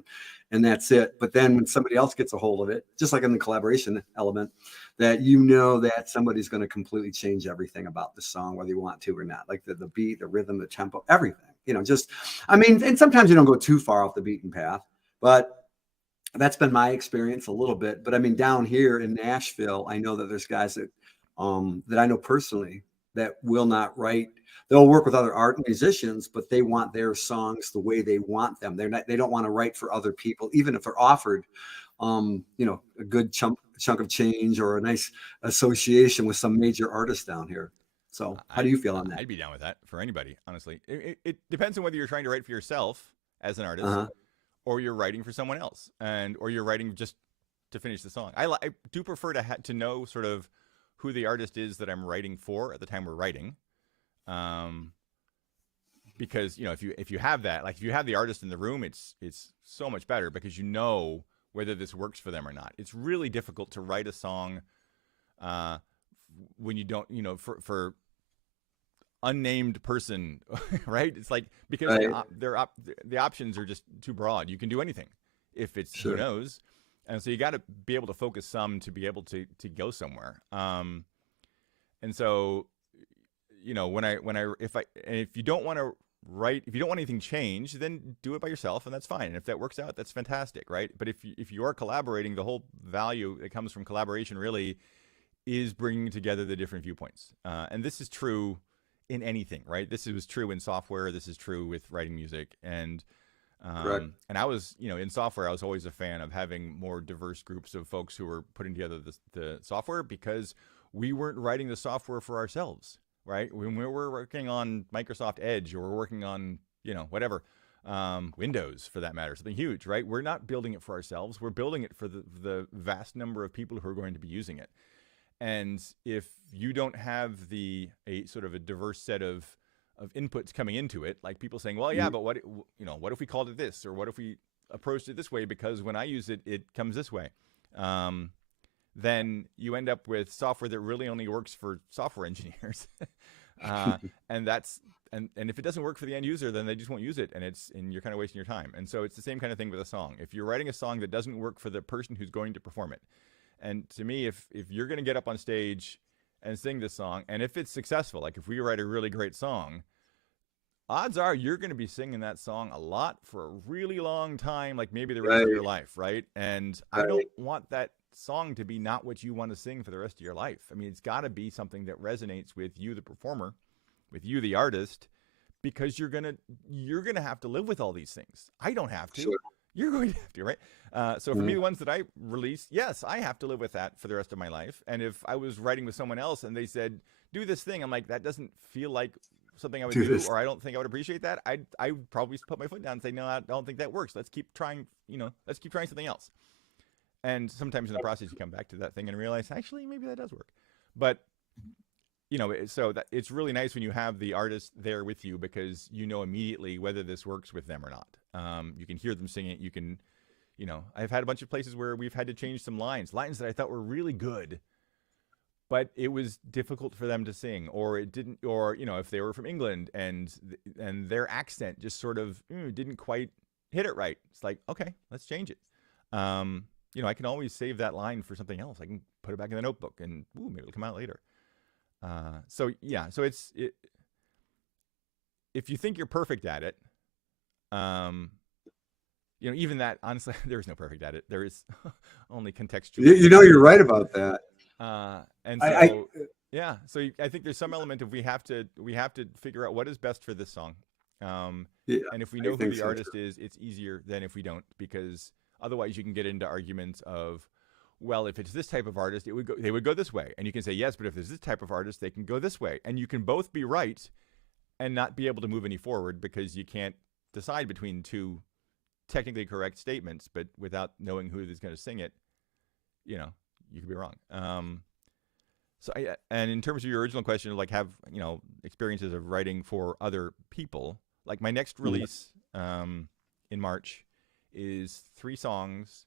and that's it. But then when somebody else gets a hold of it, just like in the collaboration element, that you know that somebody's going to completely change everything about the song, whether you want to or not, like the beat, the rhythm, the tempo, everything. just, I mean, and sometimes you don't go too far off the beaten path, but that's been my experience a little bit. But I mean, down here in Nashville, I know that there's guys that I know personally that will not write. They'll work with other art musicians, but they want their songs the way they want them. They don't want to write for other people, even if they're offered, a good chunk of change or a nice association with some major artist down here. So how do you feel on that? I'd be down with that for anybody, honestly. It depends on whether you're trying to write for yourself as an artist, Uh-huh. or you're writing for someone else, or you're writing just to finish the song. I do prefer to know sort of who the artist is that I'm writing for at the time we're writing, because if you have that, like if you have the artist in the room, it's so much better because you know whether this works for them or not. It's really difficult to write a song when you don't, for unnamed person, right? It's like, because Right. the options are just too broad. You can do anything if it's Sure. who knows. And so you got to be able to focus some to be able to go somewhere. And so, if you don't want to write, if you don't want anything changed, then do it by yourself, and that's fine. And if that works out, that's fantastic, right? But if you are collaborating, the whole value that comes from collaboration really is bringing together the different viewpoints. And this is true in anything, right? This was true in software. This is true with writing music. And and I was, in software, I was always a fan of having more diverse groups of folks who were putting together the software, because we weren't writing the software for ourselves, right? When we were working on Microsoft Edge, or we're working on, whatever, Windows for that matter, something huge, right? We're not building it for ourselves. We're building it for the vast number of people who are going to be using it. And if you don't have a sort of a diverse set of inputs coming into it, like people saying, well, yeah, but what if we called it this, or what if we approached it this way, because when I use it, it comes this way. Then you end up with software that really only works for software engineers. And if it doesn't work for the end user, then they just won't use it, and you're kind of wasting your time. And so it's the same kind of thing with a song. If you're writing a song that doesn't work for the person who's going to perform it, and to me, if you're going to get up on stage and sing this song, and if it's successful, like if we write a really great song, odds are you're going to be singing that song a lot for a really long time, like maybe the rest of your life, right? And I don't want that song to be not what you want to sing for the rest of your life. I mean, it's got to be something that resonates with you, the performer, with you, the artist, because you're gonna have to live with all these things. I don't have to. Sure. You're going to have to, right? So for me, the ones that I release, yes, I have to live with that for the rest of my life. And if I was writing with someone else and they said, do this thing, I'm like, that doesn't feel like something I would do, or I don't think I would appreciate that. I would probably put my foot down and say, no, I don't think that works. Let's keep trying, let's keep trying something else. And sometimes in the process, you come back to that thing and realize, actually, maybe that does work. But, so that it's really nice when you have the artist there with you, because you know immediately whether this works with them or not. You can hear them sing it. You can, I've had a bunch of places where we've had to change some lines that I thought were really good, but it was difficult for them to sing, or it didn't, or, if they were from England and their accent just sort of didn't quite hit it right. It's like, okay, let's change it. I can always save that line for something else. I can put it back in the notebook and maybe it'll come out later. So if you think you're perfect at it, even that, honestly, there is no perfect at it. There is only contextual. You're right about that. And so, so I think there's some element of we have to figure out what is best for this song. And if we know who the artist is, it's easier than if we don't, because otherwise you can get into arguments of, well, if it's this type of artist, they would go this way. And you can say, yes, but if there's this type of artist, they can go this way. And you can both be right and not be able to move any forward, because you can't decide between two technically correct statements, but without knowing who is going to sing it, you could be wrong. And in terms of your original question, like have, experiences of writing for other people, like my next release in March is 3 songs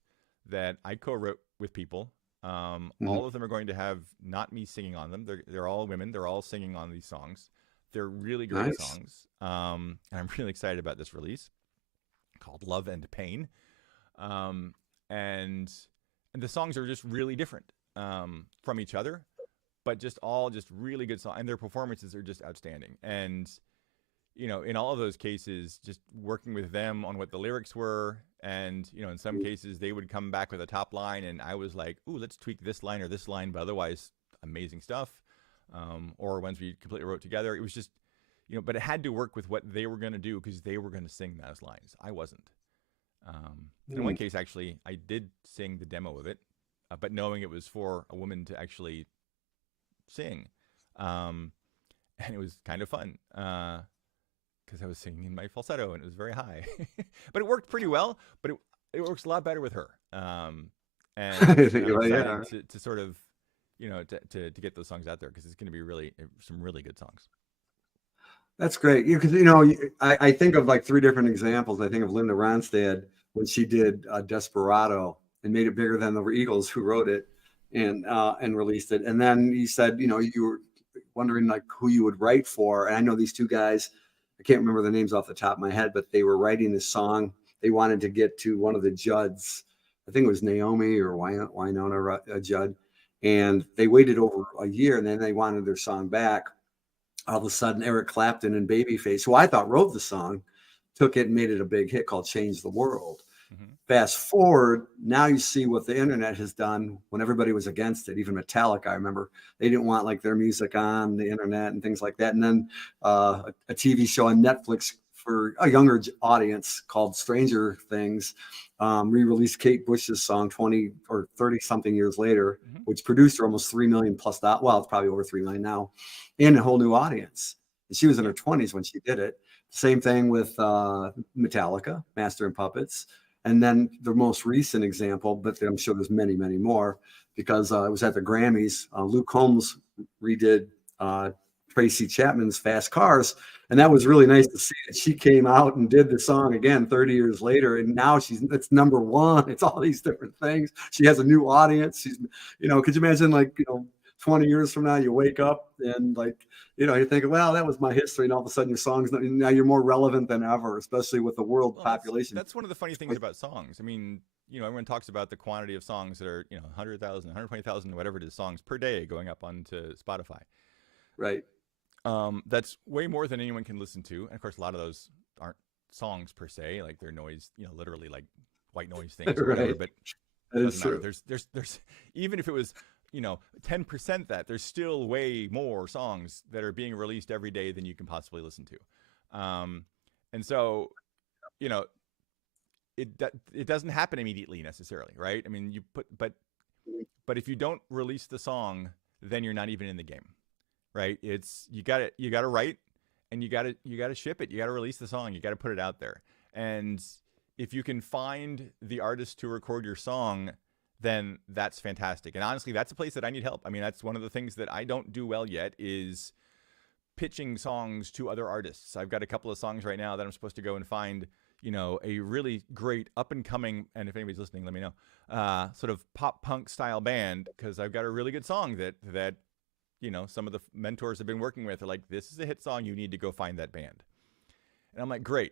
that I co-wrote with people. All of them are going to have not me singing on them. They're all women. They're all singing on these songs. They're really great songs. And I'm really excited about this release, called Love and Pain. And the songs are just really different from each other, but just all really good songs. And their performances are just outstanding. And, you know, in all of those cases, just working with them on what the lyrics were. And, you know, in some cases they would come back with a top line and I was like, ooh, let's tweak this line or this line, but otherwise amazing stuff. Or ones we completely wrote together. It was just, you know, but it had to work with what they were going to do because they were going to sing those lines. I wasn't. In one case, actually, I did sing the demo of it, but knowing it was for a woman to actually sing. And it was kind of fun because I was singing in my falsetto and it was very high. But it worked pretty well, but it works a lot better with her. And I'm excited to sort of, you know, to get those songs out there because it's going to be really some really good songs. That's great. Because, you know, I think of like 3 different examples. I think of Linda Ronstadt when she did Desperado and made it bigger than the Eagles who wrote it and released it. And then you said, you know, you were wondering like who you would write for. And I know these 2 guys, I can't remember the names off the top of my head, but they were writing this song. They wanted to get to one of the Judds. I think it was Naomi or Winona Judd. And they waited over a year and then they wanted their song back. All of a sudden, Eric Clapton and Babyface, who I thought wrote the song, took it and made it a big hit called Change the World. Fast forward, now you see what the internet has done when everybody was against it. Even Metallica, I remember, they didn't want like their music on the internet and things like that. And then a TV show on Netflix for a younger audience called Stranger Things re-released Kate Bush's song 20 or 30 something years later, which produced her almost 3 million plus that. Well, it's probably over 3 million now, and a whole new audience. And she was in her 20s when she did it. Same thing with Metallica, Master and Puppets. And then the most recent example, but I'm sure there's many, many more, because it was at the Grammys. Luke Combs redid Tracy Chapman's Fast Cars. And that was really nice to see that she came out and did the song again 30 years later. And now it's number 1. It's all these different things. She has a new audience. She's, you know, could you imagine like, you know, 20 years from now, you wake up and like, you know, you think, well, that was my history. And all of a sudden your songs, now you're more relevant than ever, especially with the world population. That's one of the funny things about songs. I mean, you know, everyone talks about the quantity of songs that are, you know, 100,000, 120,000, whatever it is, songs per day going up onto Spotify. Right. That's way more than anyone can listen to. And of course, a lot of those aren't songs per se, like they're noise, you know, literally like white noise things or whatever, but it doesn't matter. There's, even if it was, you know, 10% that, there's still way more songs that are being released every day than you can possibly listen to. And so, you know, it doesn't happen immediately necessarily, right? I mean, but if you don't release the song, then you're not even in the game, right? It's, you got to write and you got to ship it. You got to release the song. You got to put it out there. And if you can find the artist to record your song, then that's fantastic. And honestly, that's a place that I need help. I mean, that's one of the things that I don't do well yet is pitching songs to other artists. I've got a couple of songs right now that I'm supposed to go and find, you know, a really great up and coming, and if anybody's listening, let me know, sort of pop punk style band, because I've got a really good song that, you know, some of the mentors I've been working with are like, this is a hit song, you need to go find that band. And I'm like, great.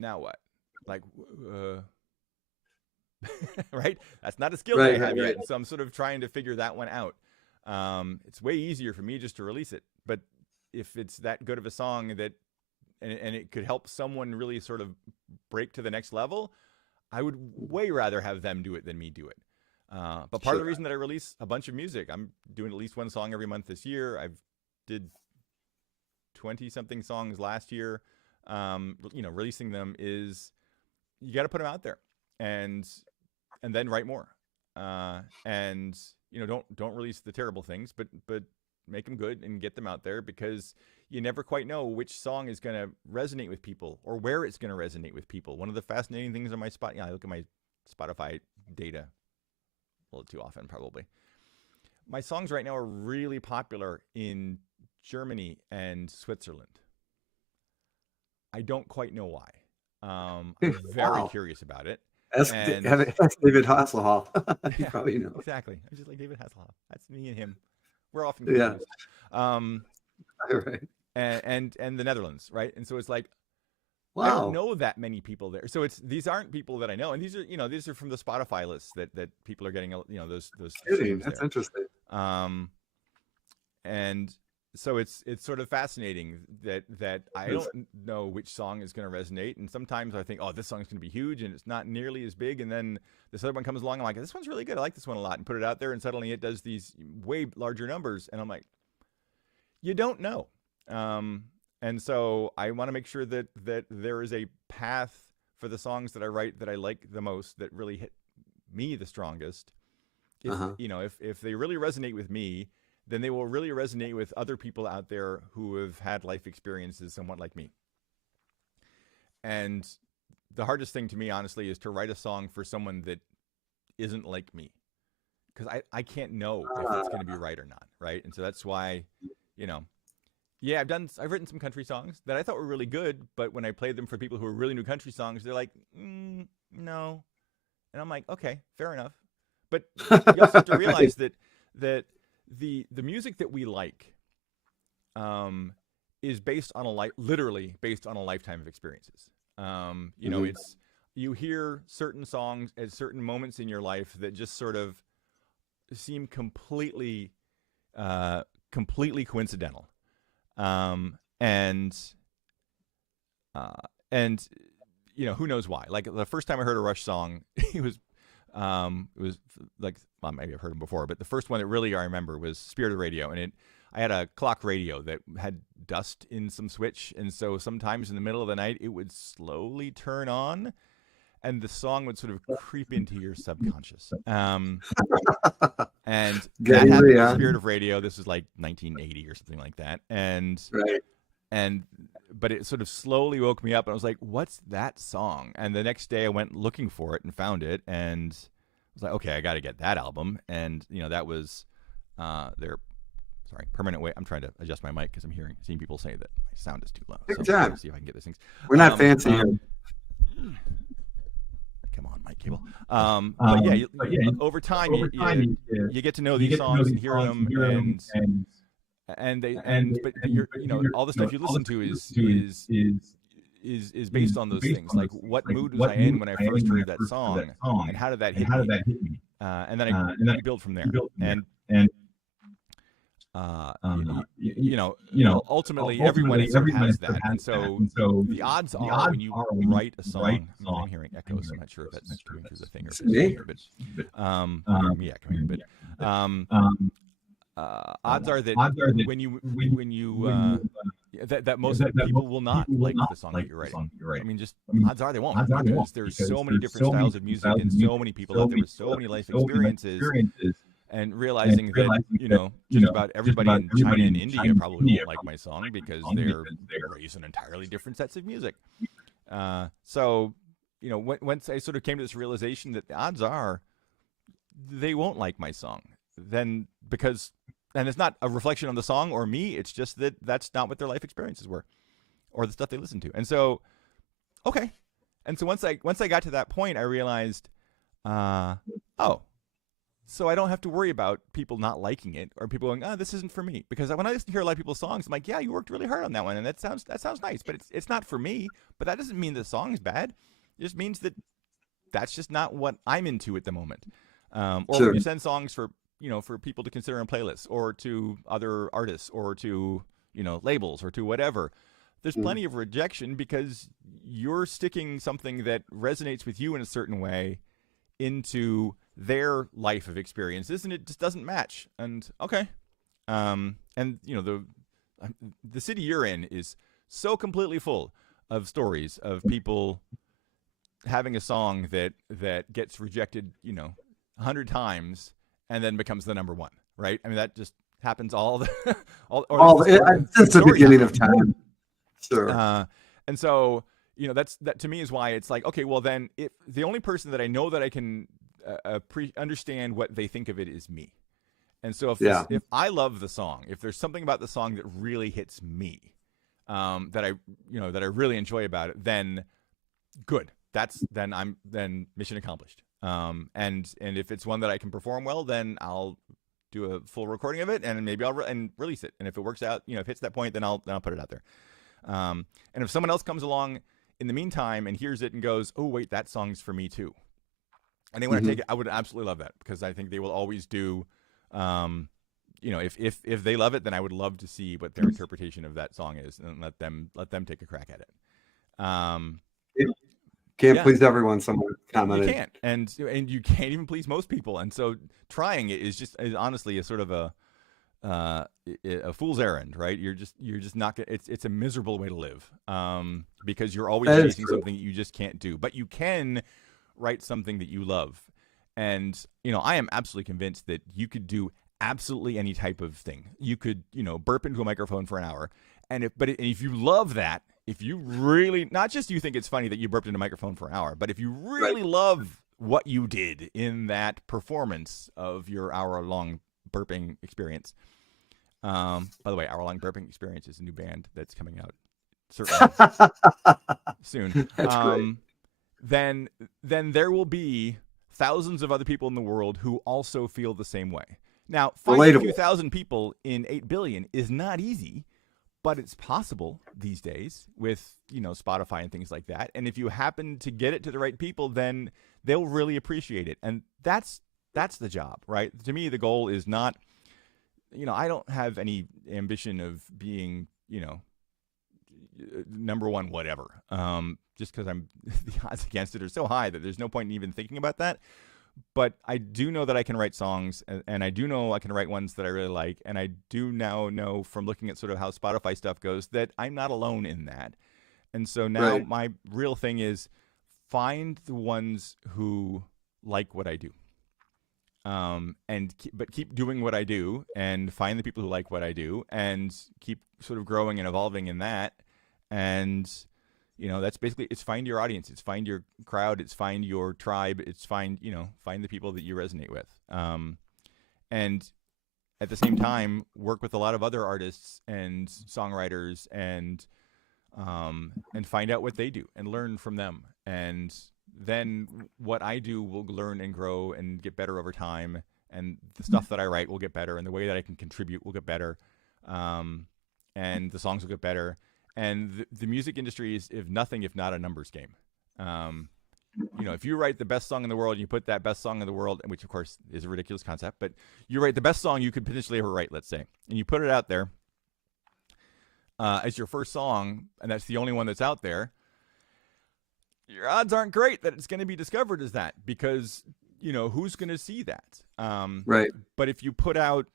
Now what? Like, right? That's not a skill that I have yet. So I'm sort of trying to figure that one out. It's way easier for me just to release it. But if it's that good of a song that, and it could help someone really sort of break to the next level, I would way rather have them do it than me do it. But part of the reason that I release a bunch of music, I'm doing at least one song every month this year. I've did 20 something songs last year. You know, releasing them is, you got to put them out there and then write more. And, you know, don't release the terrible things, but make them good and get them out there, because you never quite know which song is going to resonate with people or where it's going to resonate with people. One of the fascinating things on my I look at my Spotify data a little too often, probably. My songs right now are really popular in Germany and Switzerland. I don't quite know why. I'm very curious about it. That's David Hasselhoff. You probably know. Exactly. I'm just like David Hasselhoff. That's me and him. We're often confused. Right. And the Netherlands, right? And so it's like, wow. I don't know that many people there. So these aren't people that I know, and these are from the Spotify lists that people are getting. You know, those. That's interesting. And so it's sort of fascinating that I don't know which song is going to resonate, and sometimes I think, oh, this song's going to be huge, and it's not nearly as big, and then this other one comes along, I'm like, this one's really good, I like this one a lot, and put it out there, and suddenly it does these way larger numbers, and I'm like, you don't know. And so I want to make sure that there is a path for the songs that I write that I like the most, that really hit me the strongest. If, you know, if they really resonate with me, then they will really resonate with other people out there who have had life experiences somewhat like me. And the hardest thing to me, honestly, is to write a song for someone that isn't like me, because I can't know if it's going to be right or not, right? And so that's why, you know, yeah, I've written some country songs that I thought were really good, but when I played them for people who are really new country songs, they're like, no. And I'm like, okay, fair enough. But you also have to realize that the music that we like is based on literally based on a lifetime of experiences. You know, you hear certain songs at certain moments in your life that just sort of seem completely coincidental. And you know, who knows why? Like the first time I heard a Rush song, it was like, well, maybe I've heard them before, but the first one that really I remember was Spirit of Radio, and I had a clock radio that had dust in some switch, and so sometimes in the middle of the night it would slowly turn on, and the song would sort of creep into your subconscious. And that happened with Spirit of Radio. This was like 1980 or something like that, but it sort of slowly woke me up, and I was like, what's that song? And the next day I went looking for it and found it, and I was like, okay, I got to get that album. And, you know, that was their, Permanent Way. I'm trying to adjust my mic because I'm seeing people say that my sound is too low. Good so job. see if I can get these things. We're not fancy here. Come on, mic cable. But yeah, over time, you get to know these songs and hear them, but you're, you know, all the stuff you listen to is based on those things. Like, what mood was I in when I first heard that song, and how did that hit me? And then I build from there. You know, ultimately everyone sort of has that. And so the odds are, when you write a song, I'm hearing echoes. I'm not sure if that's coming through the thing or if it's here, but yeah, coming here. But odds are that when you that most people will not like the song that you're writing. I mean, just odds are they won't, because there's so many different styles of music and so many people out there with so many life experiences. And realizing that, you know, just about everybody in China and India probably won't like my song because they're raised on entirely different sets of music. So, you know, once I sort of came to this realization that the odds are they won't like my song, then and it's not a reflection on the song or me, it's just that that's not what their life experiences were or the stuff they listened to. And so, okay. And so once I got to that point, I realized, so I don't have to worry about people not liking it or people going, this isn't for me. Because when I listen to hear a lot of people's songs, I'm like, yeah, you worked really hard on that one, and that sounds nice, but it's not for me. But that doesn't mean the song's bad. It just means that that's just not what I'm into at the moment. Or when you send songs for people to consider in playlists, or to other artists, or to, you know, labels, or to whatever, there's plenty of rejection because you're sticking something that resonates with you in a certain way into their life of experiences, and it just doesn't match. And okay, and you know, the city you're in is so completely full of stories of people having a song that gets rejected, you know, 100 times and then becomes the number one, right? I mean, that just happens since the beginning of time. Sure. And so, you know, that to me is why it's like, okay, well then, if the only person that I know that I can understand what they think of it is me. And so if I love the song, if there's something about the song that really hits me, that I really enjoy about it, then good. Then mission accomplished. And if it's one that I can perform well, then I'll do a full recording of it, and maybe I'll release it. And if it works out, you know, if it hits that point, then I'll put it out there. And if someone else comes along in the meantime and hears it and goes, oh wait, that song's for me too, and they want to take it, I would absolutely love that, because I think they will always do if they love it, then I would love to see what their interpretation of that song is, and let them take a crack at it. Can't Yeah. please everyone. Someone You commented. can't, and you can't even please most people, and so trying it is honestly a sort of a fool's errand, right? You're just not gonna. It's a miserable way to live, because you're always That is chasing true. something that you just can't do. But you can write something that you love, and I am absolutely convinced that you could do absolutely any type of thing. You could burp into a microphone for an hour, and if you love that. If you really, not just you think it's funny that you burped into a microphone for an hour, but if you Right. really love what you did in that performance of your hour-long burping experience. By the way, Hour-Long Burping Experience is a new band that's coming out certainly soon. That's great. Then there will be thousands of other people in the world who also feel the same way. Now, finding a few Relatable. thousand people in 8 billion is not easy, but it's possible these days with Spotify and things like that. And if you happen to get it to the right people, then they'll really appreciate it. And that's the job, right? To me, the goal is not, I don't have any ambition of being, number one whatever. Just because the odds against it are so high that there's no point in even thinking about that. But I do know that I can write songs, and I do know I can write ones that I really like, and I do now know from looking at sort of how Spotify stuff goes that I'm not alone in that. And so now Right. my real thing is find the ones who like what I do, but keep doing what I do, and find the people who like what I do, and keep sort of growing and evolving in that, and that's basically, it's find your audience, it's find your crowd, it's find your tribe, it's find the people that you resonate with, and at the same time work with a lot of other artists and songwriters, and find out what they do and learn from them, and then what I do will learn and grow and get better over time, and the stuff that I write will get better, and the way that I can contribute will get better, and the songs will get better. And the music industry is, if not a numbers game. If you write the best song in the world, and you put that best song in the world, which of course is a ridiculous concept, but you write the best song you could potentially ever write, let's say, and you put it out there as your first song, and that's the only one that's out there, your odds aren't great that it's going to be discovered as that, because who's going to see that? Right. But if you put out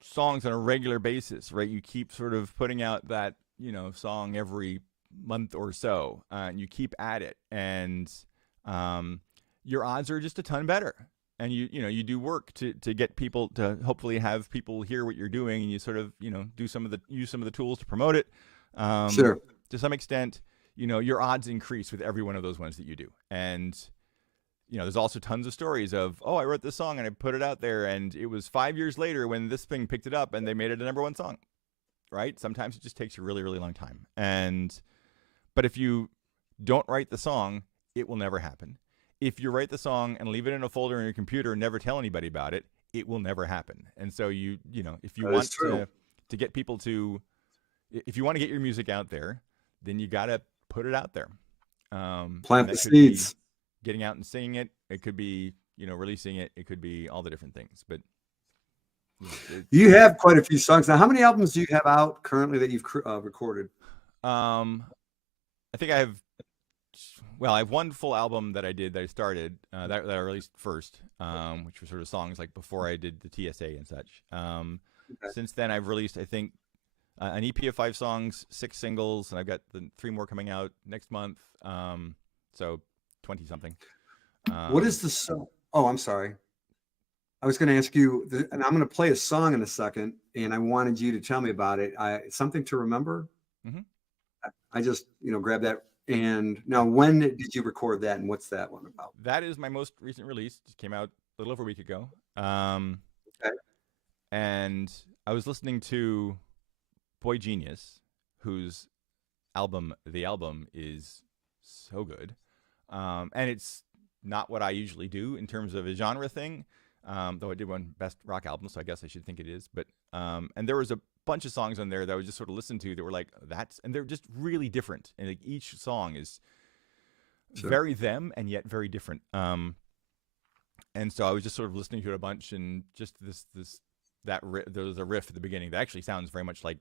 songs on a regular basis, right, you keep sort of putting out that song every month or so, and you keep at it, and your odds are just a ton better. And you do work to get people to hopefully have people hear what you're doing, and you sort of use some of the tools to promote it. Sure. To some extent, your odds increase with every one of those ones that you do. And there's also tons of stories of, I wrote this song and I put it out there, and it was 5 years later when this thing picked it up and they made it a number one song. Right? Sometimes it just takes a really, really long time. But if you don't write the song, it will never happen. If you write the song and leave it in a folder in your computer and never tell anybody about it, it will never happen. And so if you That want is true. to get people to, if you want to get your music out there, then you got to put it out there. Plant and the that could be seeds. getting out and singing it. It could be, releasing it. It could be all the different things. But You have quite a few songs now. How many albums do you have out currently that you've recorded? I think I have one full album that I did, that I started, that I released first, which were sort of songs like before I did the TSA and such. Okay. Since then, I've released, I think, an EP of 5 songs, 6 singles, and I've got the 3 more coming out next month. So 20 something. What is the song? Oh, I'm sorry. I was going to ask you, and I'm going to play a song in a second, and I wanted you to tell me about it. Something to Remember. Mhm. I just, grabbed that. And now, when did you record that, and what's that one about? That is my most recent release. Just came out a little over a week ago. Okay. And I was listening to Boy Genius, whose album, The Album, is so good. And it's not what I usually do in terms of a genre thing, though I did one best rock album, so I guess I should think it is. But and there was a bunch of songs on there that I was just sort of listening to that were like, and they're just really different. And like each song is very them and yet very different. And so I was just sort of listening to it a bunch, and just this there was a riff at the beginning that actually sounds very much like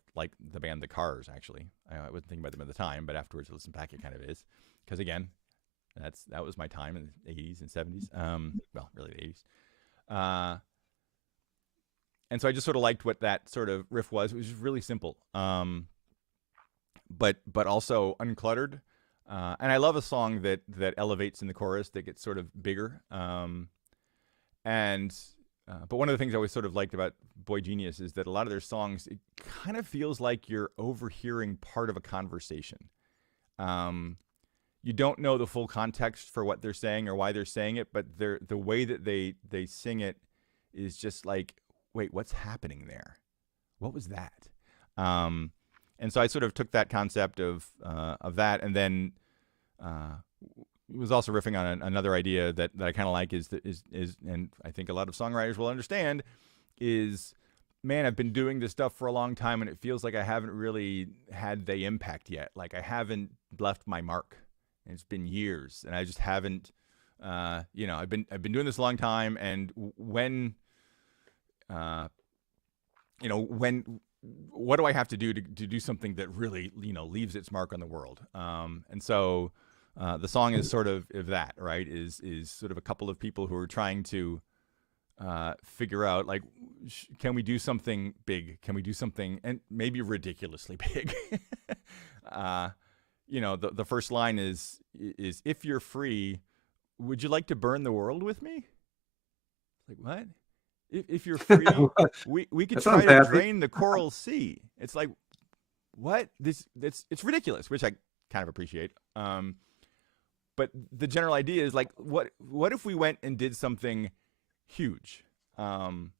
the band The Cars. Actually, I wasn't thinking about them at the time, but afterwards, I listened back, it kind of is, because again, that was my time in the 80s and 70s. Well, really the 80s. And so I just sort of liked what that sort of riff was. It was just really simple, but also uncluttered. And I love a song that elevates in the chorus, that gets sort of bigger. But one of the things I always sort of liked about Boy Genius is that a lot of their songs, it kind of feels like you're overhearing part of a conversation. You don't know the full context for what they're saying or why they're saying it, but the way that they sing it is just like, wait, what's happening there? What was that? And so I sort of took that concept of that, and then was also riffing on another idea that I kind of like is, and I think a lot of songwriters will understand, is, man, I've been doing this stuff for a long time, and it feels like I haven't really had the impact yet. Like I haven't left my mark. And it's been years, and I just haven't. I've been doing this a long time, and when what do I have to do to do something that really leaves its mark on the world? And so the song is sort of that, right? Is sort of a couple of people who are trying to figure out, like, can we do something big? Can we do something, and maybe ridiculously big? The first line is if you're free, would you like to burn the world with me? Like, what? If you're free, we could try to drain the coral sea. It's like, what? It's ridiculous, which I kind of appreciate. But the general idea is like, what if we went and did something huge? And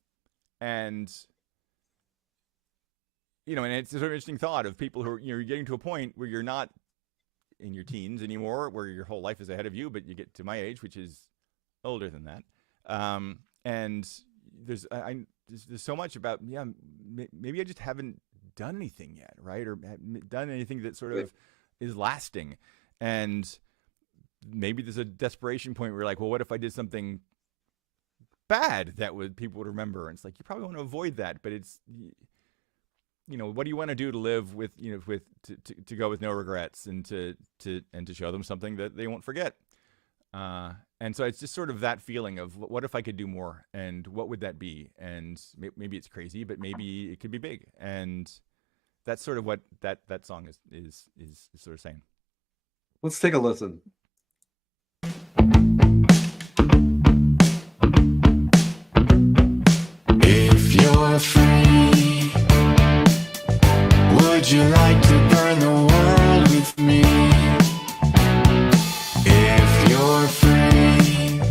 it's a sort of interesting thought of people who are, you're getting to a point where you're not in your teens anymore, where your whole life is ahead of you, but you get to my age, which is older than that. And there's so much about, maybe I just haven't done anything yet, right? Or done anything that sort of is lasting. And maybe there's a desperation point where you're like, well, what if I did something bad that people would remember? And it's like, you probably want to avoid that, but it's, what do you want to do to live with, to go with no regrets, and to show them something that they won't forget. And so it's just sort of that feeling of, what if I could do more, and what would that be? And maybe it's crazy, but maybe it could be big. And that's sort of what that song is sort of saying. Let's take a listen. If you're free, would you like to burn the world with me? If you're free,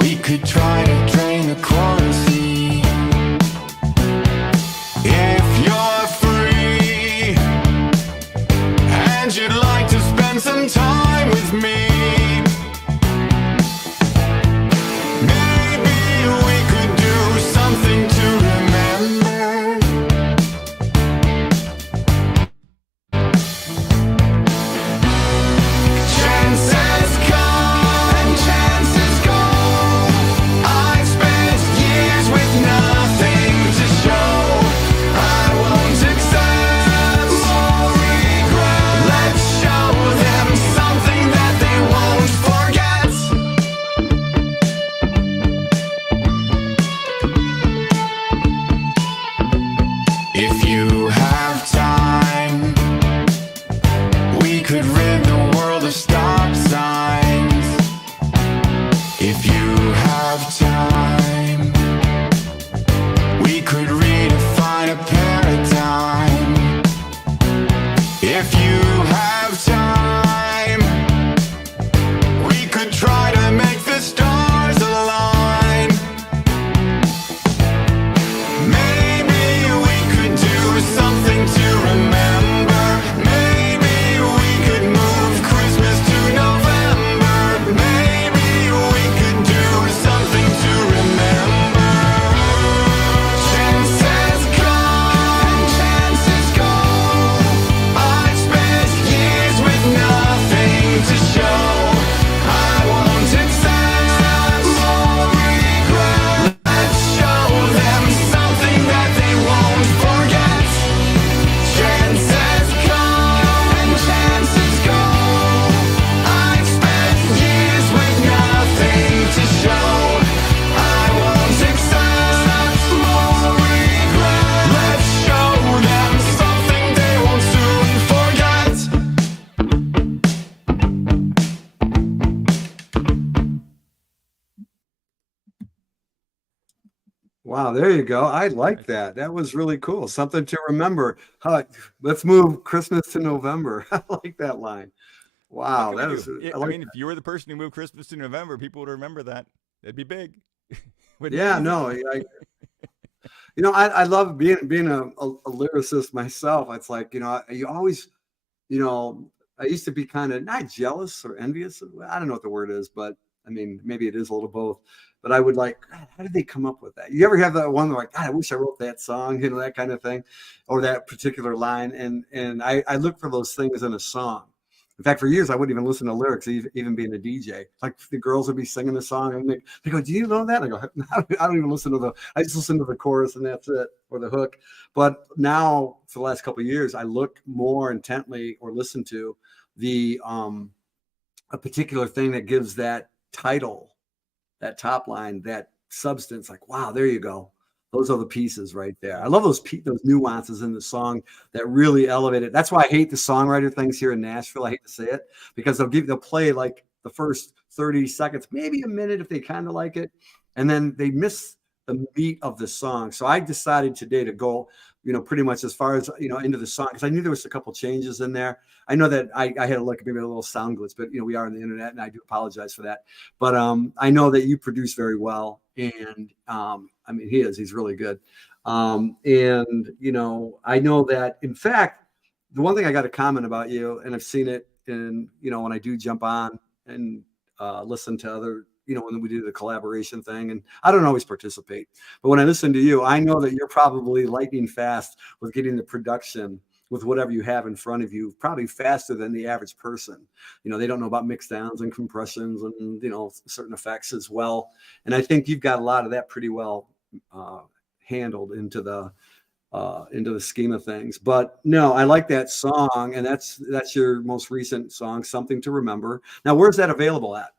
we could try to drain the coral sea. If you're free, and you'd like to spend some time with me, something to remember. Chances come and chances go. I've spent years with nothing to show. I won't accept more regret. Let's show them something that they won't forget. If you have time, we could rid the world of stop signs. If you have time, we could redefine a paradigm. If you have time, we could try to make the stars align. Something to remember. Maybe we could move Christmas to November. Maybe we could do something to remember. Chances come and chances go. I've spent Wow, there you go. I like that. That was really cool. Something to remember. Let's move Christmas to November. I like that line. What Wow, can we that do? was I I I like mean, if you were the person who moved Christmas to November, people would remember that. It'd be big. Wouldn't be yeah, easy. no, I love being a lyricist myself. It's like, you always, I used to be kind of not jealous or envious. I don't know what the word is, but I mean, maybe it is a little both. But I would like, "God, how did they come up with that?" You ever have that one like, "God, I wish I wrote that song," that kind of thing, or that particular line. And I look for those things in a song. In fact, for years I wouldn't even listen to lyrics, even being a DJ. Like the girls would be singing the song, and they go, "Do you know that?" I go, "I don't even listen to I just listen to the chorus, and that's it, or the hook." But now, for the last couple of years, I look more intently or listen to the a particular thing that gives that title, that top line, that substance. Like, wow, there you go. Those are the pieces right there. I love those nuances in the song that really elevate it. That's why I hate the songwriter things here in Nashville. I hate to say it because they'll play like the first 30 seconds, maybe a minute if they kind of like it, and then they miss the meat of the song. So I decided today to go, pretty much as far as into the song because I knew there was a couple changes in there. I know that I had to look maybe a little sound glitch, but we are on the internet, and I do apologize for that. But I know that you produce very well, and I mean he's really good. And I know that in fact, the one thing I got to comment about you, and I've seen it in when I do jump on and listen to other. When we do the collaboration thing, and I don't always participate, but when I listen to you, I know that you're probably lightning fast with getting the production with whatever you have in front of you, probably faster than the average person. They don't know about mix downs and compressions and, certain effects as well. And I think you've got a lot of that pretty well handled into the scheme of things. But no, I like that song. And that's your most recent song, Something to Remember. Now, where's that available at?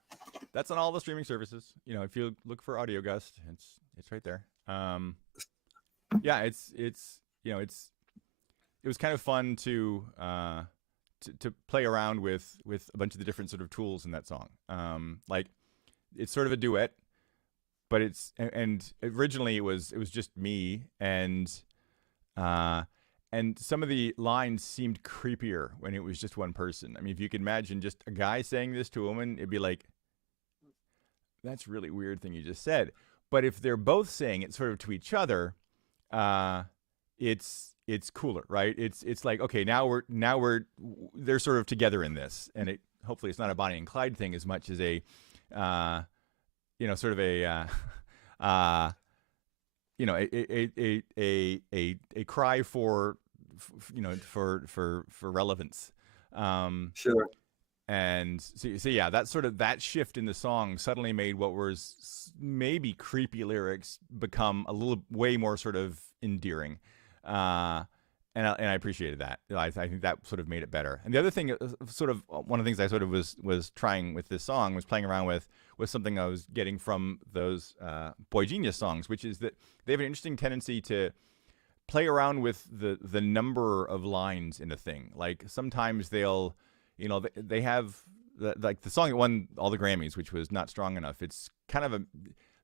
That's on all the streaming services. If you look for AudioGust, it's right there. Yeah, it was kind of fun to play around with a bunch of the different sort of tools in that song. Like it's sort of a duet, but and originally it was just me and some of the lines seemed creepier when it was just one person. I mean, if you could imagine just a guy saying this to a woman, it'd be like, that's a really weird thing you just said. But if they're both saying it sort of to each other, it's cooler, right? It's like, okay, now they're sort of together in this, and hopefully it's not a Bonnie and Clyde thing as much as a sort of a a cry for relevance. Sure. And so yeah, that shift in the song suddenly made what was maybe creepy lyrics become a little way more sort of endearing. And I appreciated that. I think that sort of made it better. And the other thing, sort of one of the things I sort of was trying with this song, was playing around with, was something I was getting from those Boy Genius songs, which is that they have an interesting tendency to play around with the number of lines in a thing. Like sometimes they'll, they have like the song that won all the Grammys, which was Not Strong Enough. It's kind of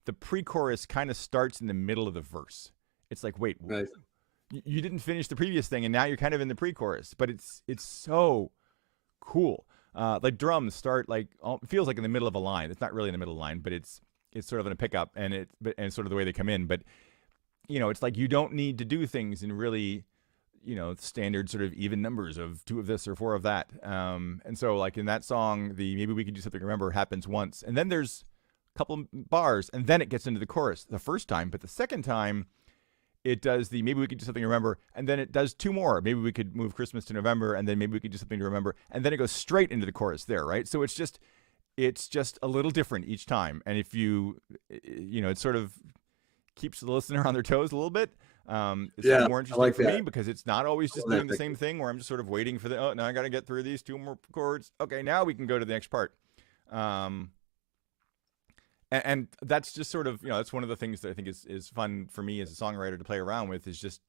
the pre-chorus kind of starts in the middle of the verse. It's like, wait, right. You didn't finish the previous thing, and now you're kind of in the pre-chorus. But it's so cool. Like drums start like it feels like in the middle of a line. It's not really in the middle of the line, but it's sort of in a pickup, and sort of the way they come in. But it's like you don't need to do things in really standard sort of even numbers of 2 of this or 4 of that. And so like in that song, the Maybe We Could Do Something to Remember happens once, and then there's a couple bars, and then it gets into the chorus the first time. But the second time, it does the Maybe We Could Do Something to Remember, and then it does 2 more. Maybe we could move Christmas to November, and then maybe we could do something to remember, and then it goes straight into the chorus there, right? So it's just a little different each time. And if it sort of keeps the listener on their toes a little bit. It's sort of more interesting for me because it's not always just doing the same thing where I'm just sort of waiting for now I got to get through these 2 more chords. Okay, now we can go to the next part. And that's just sort of, that's one of the things that I think is fun for me as a songwriter to play around with, is just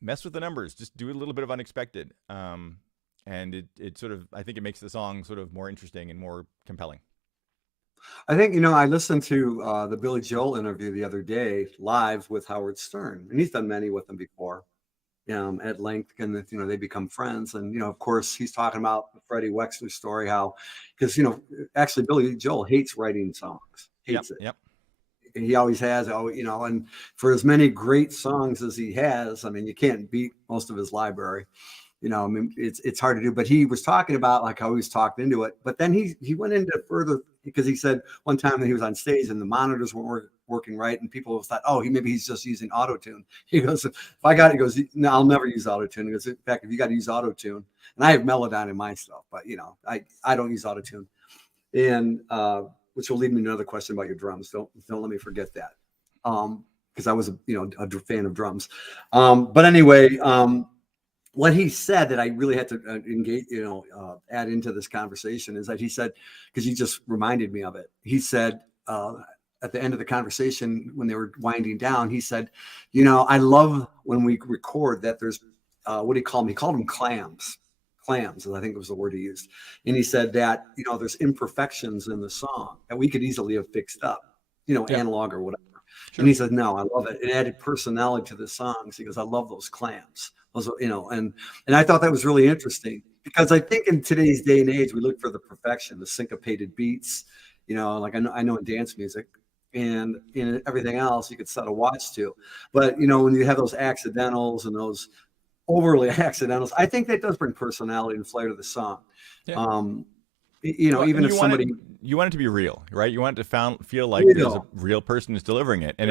mess with the numbers, just do a little bit of unexpected. And it sort of, I think it makes the song sort of more interesting and more compelling. I think, I listened to the Billy Joel interview the other day live with Howard Stern, and he's done many with him before, at length, and they become friends. And, of course, he's talking about the Freddie Wexler story, how, because, actually Billy Joel hates writing songs, Yep. hates it. Yep. He always has, and for as many great songs as he has, I mean, you can't beat most of his library. I mean, it's hard to do, but he was talking about like how he was talked into it. But then he went into further, because he said one time that he was on stage and the monitors weren't working right, and people thought, oh, maybe he's just using auto-tune. He goes, if I got it, he goes, no, I'll never use auto-tune. He goes, in fact, if you got to use auto-tune, and I have Melodyne in my stuff, but I don't use auto-tune. And which will lead me to another question about your drums. Don't let me forget that. Because I was a fan of drums. But anyway, what he said that I really had to engage, add into this conversation is that he said, because he just reminded me of it. He said at the end of the conversation when they were winding down, he said, I love when we record that there's what do you call them? He called them clams. Clams, I think was the word he used. And he said that, there's imperfections in the song that we could easily have fixed up, analog or whatever. Sure. And he said, no, I love it. It added personality to the songs. He goes, I love those clams. Those, and I thought that was really interesting, because I think in today's day and age, we look for the perfection, the syncopated beats, like I know in dance music and in everything else, you could set a watch to. But, when you have those accidentals and those overly accidentals, I think that does bring personality and flair to the song. Yeah. Even if somebody, you want it to be real, right? You want it to feel like there's a real person who's delivering it. And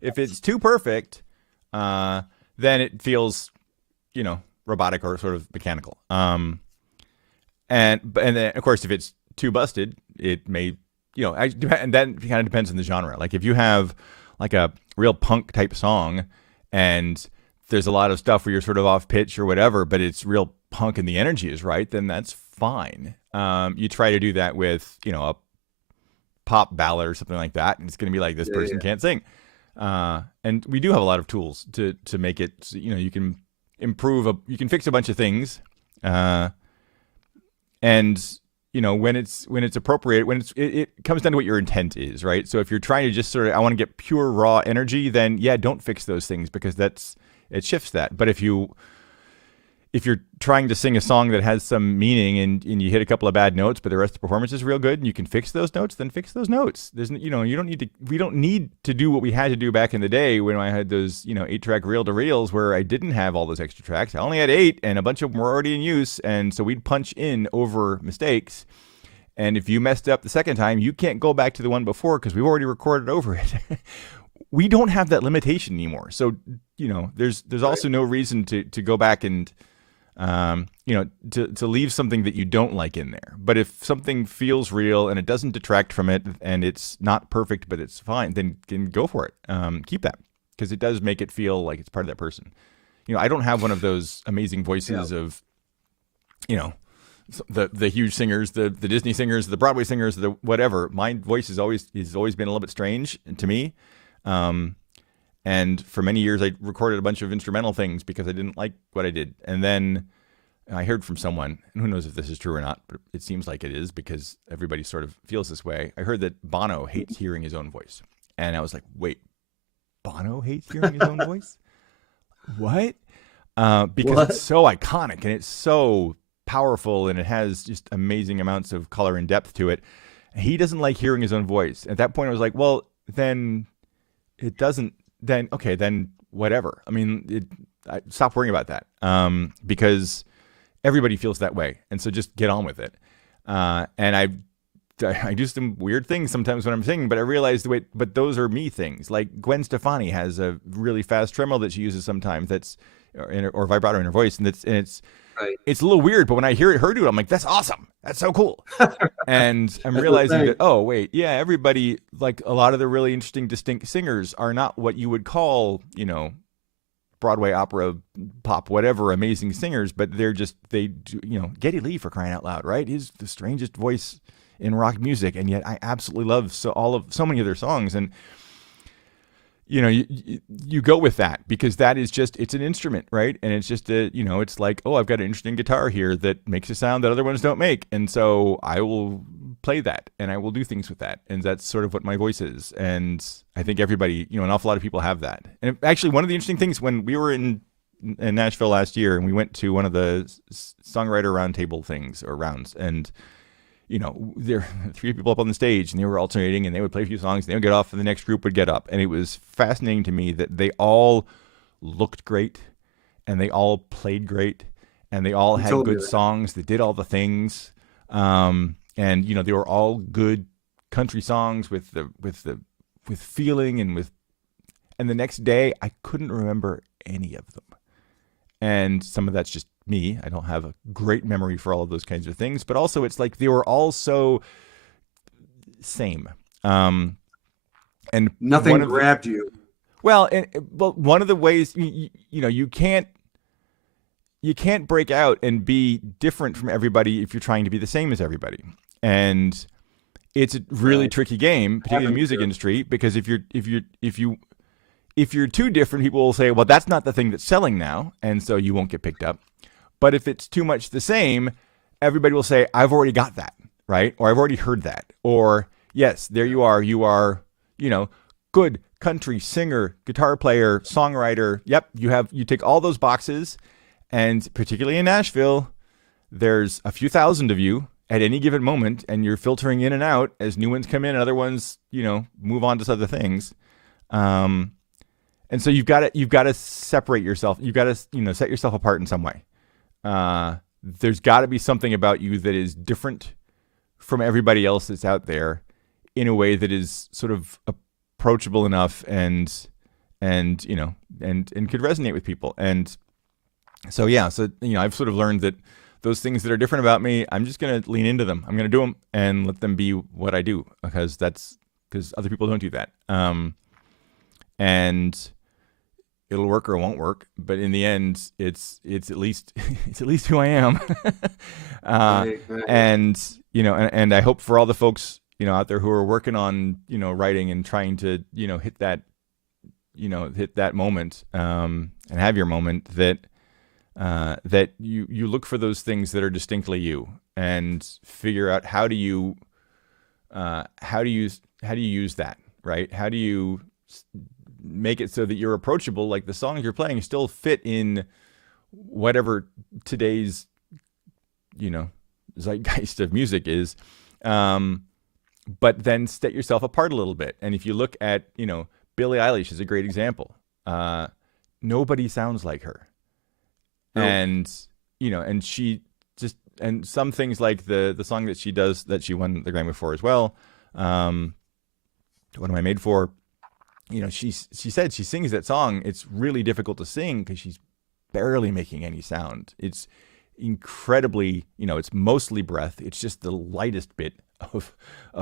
if it's too perfect, then it feels, robotic or sort of mechanical. And then of course, if it's too busted, it may, and that kind of depends on the genre. Like if you have like a real punk type song and there's a lot of stuff where you're sort of off pitch or whatever, but it's real punk and the energy is right, then that's fine. You try to do that with, a pop ballad or something like that, and it's going to be like, this person can't sing. And we do have a lot of tools to make it, you can improve, you can fix a bunch of things. And, when it's appropriate, it comes down to what your intent is, right? So if you're trying to just sort of, I want to get pure raw energy, then don't fix those things, because it shifts that. But if you're trying to sing a song that has some meaning and you hit a couple of bad notes, but the rest of the performance is real good and you can fix those notes, then fix those notes. There's, we don't need to do what we had to do back in the day when I had those, 8-track reel-to-reels where I didn't have all those extra tracks. I only had 8 and a bunch of them were already in use. And so we'd punch in over mistakes. And if you messed up the second time, you can't go back to the one before because we've already recorded over it. We don't have that limitation anymore. So, there's also no reason to go back and, to leave something that you don't like in there. But if something feels real and it doesn't detract from it and it's not perfect, but it's fine, then go for it. Keep that, because it does make it feel like it's part of that person. I don't have one of those amazing voices of, the huge singers, the Disney singers, the Broadway singers, the whatever. My voice has always been a little bit strange to me. And for many years, I recorded a bunch of instrumental things because I didn't like what I did. And then I heard from someone, and who knows if this is true or not, but it seems like it is because everybody sort of feels this way. I heard that Bono hates hearing his own voice. And I was like, wait, Bono hates hearing his own voice? What? Because it's so iconic and it's so powerful and it has just amazing amounts of color and depth to it. He doesn't like hearing his own voice. At that point, I was like, well, then it doesn't, then, okay, then whatever. I mean, stop worrying about that because everybody feels that way. And so just get on with it. And I do some weird things sometimes when I'm singing, but I realized, wait, but those are me things. Like Gwen Stefani has a really fast tremolo that she uses sometimes or vibrato in her voice. And it's a little weird, but when I hear her do it, I'm like, that's awesome. That's so cool. And I'm realizing that, oh, wait, yeah, everybody, like a lot of the really interesting, distinct singers are not what you would call, Broadway, opera, pop, whatever, amazing singers, but they do, Geddy Lee, for crying out loud, right? He's the strangest voice in rock music, and yet I absolutely love so many of their songs. And you go with that because that is just, it's an instrument, right? And it's just it's like, oh, I've got an interesting guitar here that makes a sound that other ones don't make. And so I will play that and I will do things with that. And that's sort of what my voice is. And I think everybody, an awful lot of people have that. And actually, one of the interesting things when we were in Nashville last year and we went to one of the songwriter roundtable things or rounds, and there were 3 people up on the stage and they were alternating and they would play a few songs and they would get off and the next group would get up. And it was fascinating to me that they all looked great and they all played great and they all had good songs. They did all the things. And they were all good country songs with feeling and the next day I couldn't remember any of them. And some of that's just me. I don't have a great memory for all of those kinds of things, but also it's like they were all so same. And nothing grabbed you. Well, one of the ways you can't break out and be different from everybody if you're trying to be the same as everybody. And it's a really tricky game, particularly in the music industry, because if you're too different, people will say, well, that's not the thing that's selling now, and so you won't get picked up. But if it's too much the same, everybody will say, I've already got that, right? Or I've already heard that. Or, yes, there you are, good country singer, guitar player, songwriter. Yep, you tick all those boxes. And particularly in Nashville, there's a few thousand of you at any given moment, and you're filtering in and out as new ones come in and other ones, move on to other things. And so you've got to separate yourself. You've got to, set yourself apart in some way. There's got to be something about you that is different from everybody else that's out there in a way that is sort of approachable enough and could resonate with people. And so, I've sort of learned that those things that are different about me, I'm just going to lean into them. I'm going to do them and let them be what I do because other people don't do that. And it'll work or it won't work, but in the end, it's at least who I am. Right. And and I hope for all the folks out there who are working on writing and trying to hit that moment and have your moment that you look for those things that are distinctly you and figure out how do you use that, right? How do you make it so that you're approachable, like the songs you're playing still fit in whatever today's zeitgeist of music is, but then set yourself apart a little bit. And if you look at Billie Eilish is a great example. Nobody sounds like her. Nope. And and she just, and some things like the song that she does that she won the Grammy for as well, What Am I Made For? She said she sings that song. It's really difficult to sing because she's barely making any sound. It's incredibly, it's mostly breath. It's just the lightest bit of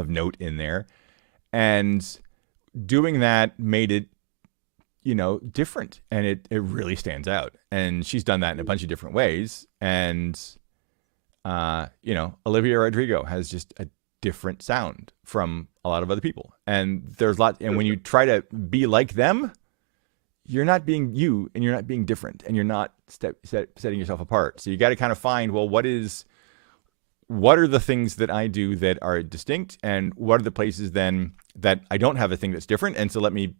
note in there. And doing that made it, different. And it really stands out. And she's done that in a bunch of different ways. And, Olivia Rodrigo has just a different sound from a lot of other people. And there's and when you try to be like them, you're not being you and you're not being different and you're not setting yourself apart. So you got to kind of find, well, what are the things that I do that are distinct and what are the places then that I don't have a thing that's different. And so let me,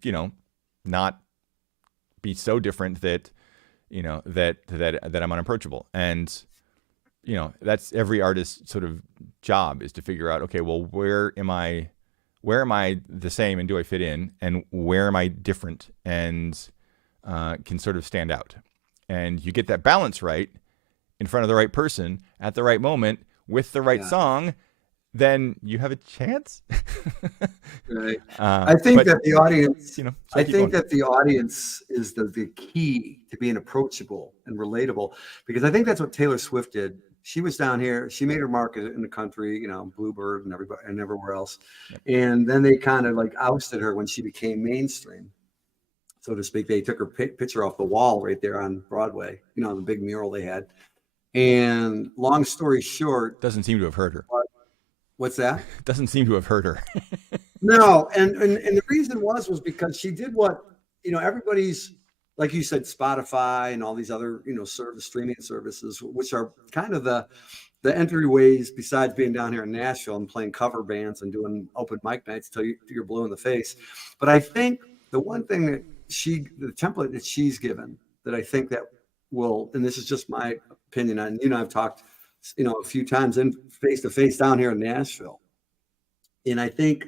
not be so different that, that I'm unapproachable. And, that's every artist's sort of job is to figure out, okay, well, where am I the same and do I fit in, and where am I different and can sort of stand out? And you get that balance right in front of the right person at the right moment with the right song, then you have a chance. Right. I think that the audience, that the audience is the key to being approachable and relatable, because I think that's what Taylor Swift did. She was down here. She made her mark in the country, Bluebird and everybody and everywhere else. Yep. And then they kind of ousted her when she became mainstream, so to speak. They took her picture off the wall right there on Broadway, the big mural they had. And long story short, doesn't seem to have hurt her. What's that? Doesn't seem to have hurt her. No, and the reason was because she did what everybody's like you said, Spotify and all these other, streaming services, which are kind of the entryways besides being down here in Nashville and playing cover bands and doing open mic nights till you're blue in the face. But I think the one thing that the template that she's given that I think that will, and this is just my opinion on, I've talked, a few times in face to face down here in Nashville. And I think,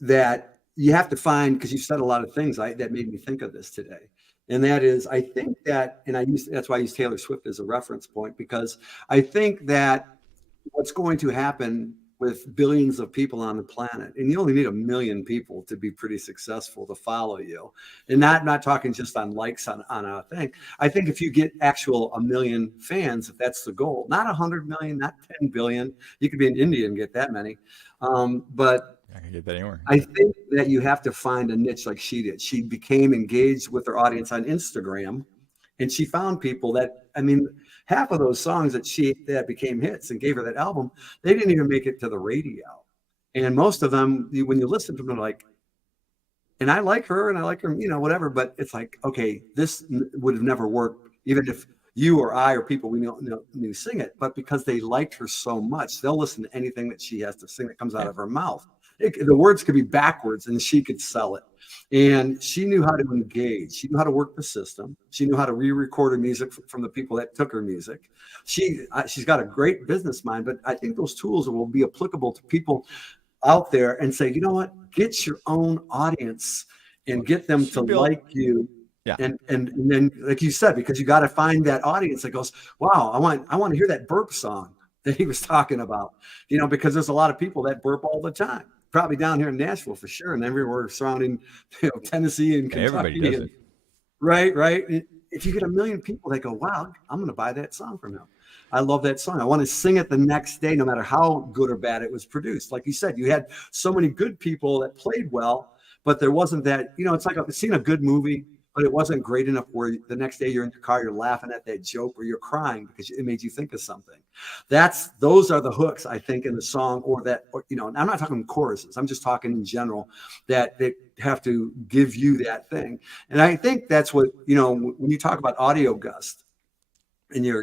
that you have to find, because you said a lot of things that made me think of this today. And that is, I think that, and that's why I use Taylor Swift as a reference point, because I think that what's going to happen with billions of people on the planet, and you only need 1 million people to be pretty successful to follow you, and not talking just on likes on a thing. I think if you get actual 1 million fans, if that's the goal, not 100 million, not 10 billion, you could be in India and get that many, but I can get that anywhere. I think that you have to find a niche like she did. She became engaged with her audience on Instagram, and she found people that, I mean, half of those songs that became hits and gave her that album, they didn't even make it to the radio. And most of them, when you listen to them, they're like, and I like her and I like her, whatever, but it's like, okay, this would have never worked, even if you or I or people we know sing it, but because they liked her so much, they'll listen to anything that she has to sing that comes out of her mouth. The words could be backwards and she could sell it. And she knew how to engage. She knew how to work the system. She knew how to re-record her music from the people that took her music. She's got a great business mind, but I think those tools will be applicable to people out there and say, you know what, get your own audience and get them to like you. Yeah. And then, like you said, because you got to find that audience that goes, wow, I want to hear that burp song that he was talking about, because there's a lot of people that burp all the time. Probably down here in Nashville for sure, and everywhere surrounding, Tennessee and Kentucky. Everybody does it. Right. If you get 1 million people that go, wow, I'm going to buy that song from him. I love that song. I want to sing it the next day, no matter how good or bad it was produced. Like you said, you had so many good people that played well, but there wasn't that, it's like seeing a good movie, but it wasn't great enough where the next day you're in your car, you're laughing at that joke or you're crying because it made you think of something. Those are the hooks, I think, in the song, or I'm not talking choruses. I'm just talking in general that they have to give you that thing. And I think that's what, when you talk about AudioGust and your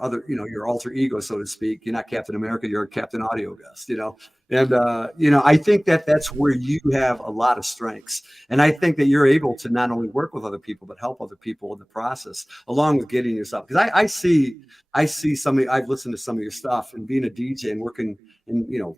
other, your alter ego, so to speak, you're not Captain America, you're Captain AudioGust, and, I think that's where you have a lot of strengths. And I think that you're able to not only work with other people, but help other people in the process, along with getting yourself. Because I see I've listened to some of your stuff and being a DJ and working in,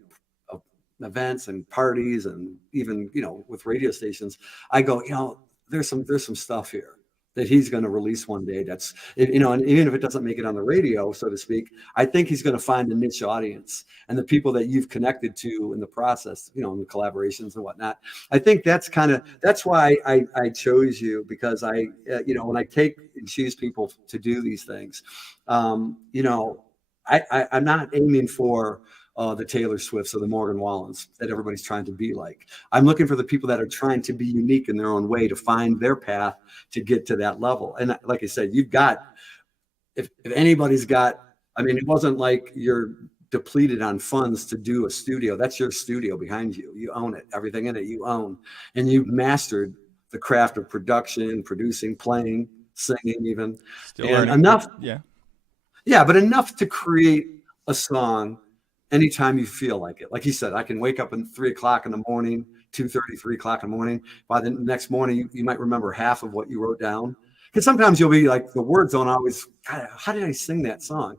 events and parties and even, with radio stations, I go, there's some stuff here that he's going to release one day. That's, and even if it doesn't make it on the radio, so to speak, I think he's going to find a niche audience and the people that you've connected to in the process, in the collaborations and whatnot. I think that's why I chose you, because when I take and choose people to do these things, I'm not aiming for the Taylor Swifts or the Morgan Wallens that everybody's trying to be like. I'm looking for the people that are trying to be unique in their own way to find their path to get to that level. And like I said, you've got, if anybody's got, it wasn't like you're depleted on funds to do a studio. That's your studio behind you. You own it. Everything in it you own. And you've mastered the craft of production, producing, playing, singing even. Still and learning. Enough. Yeah, but enough to create a song anytime you feel like it. Like you said, I can wake up at 3 o'clock in the morning, 2:30, 3 o'clock in the morning. By the next morning, you might remember half of what you wrote down. Because sometimes you'll be like, the words don't always, God, how did I sing that song?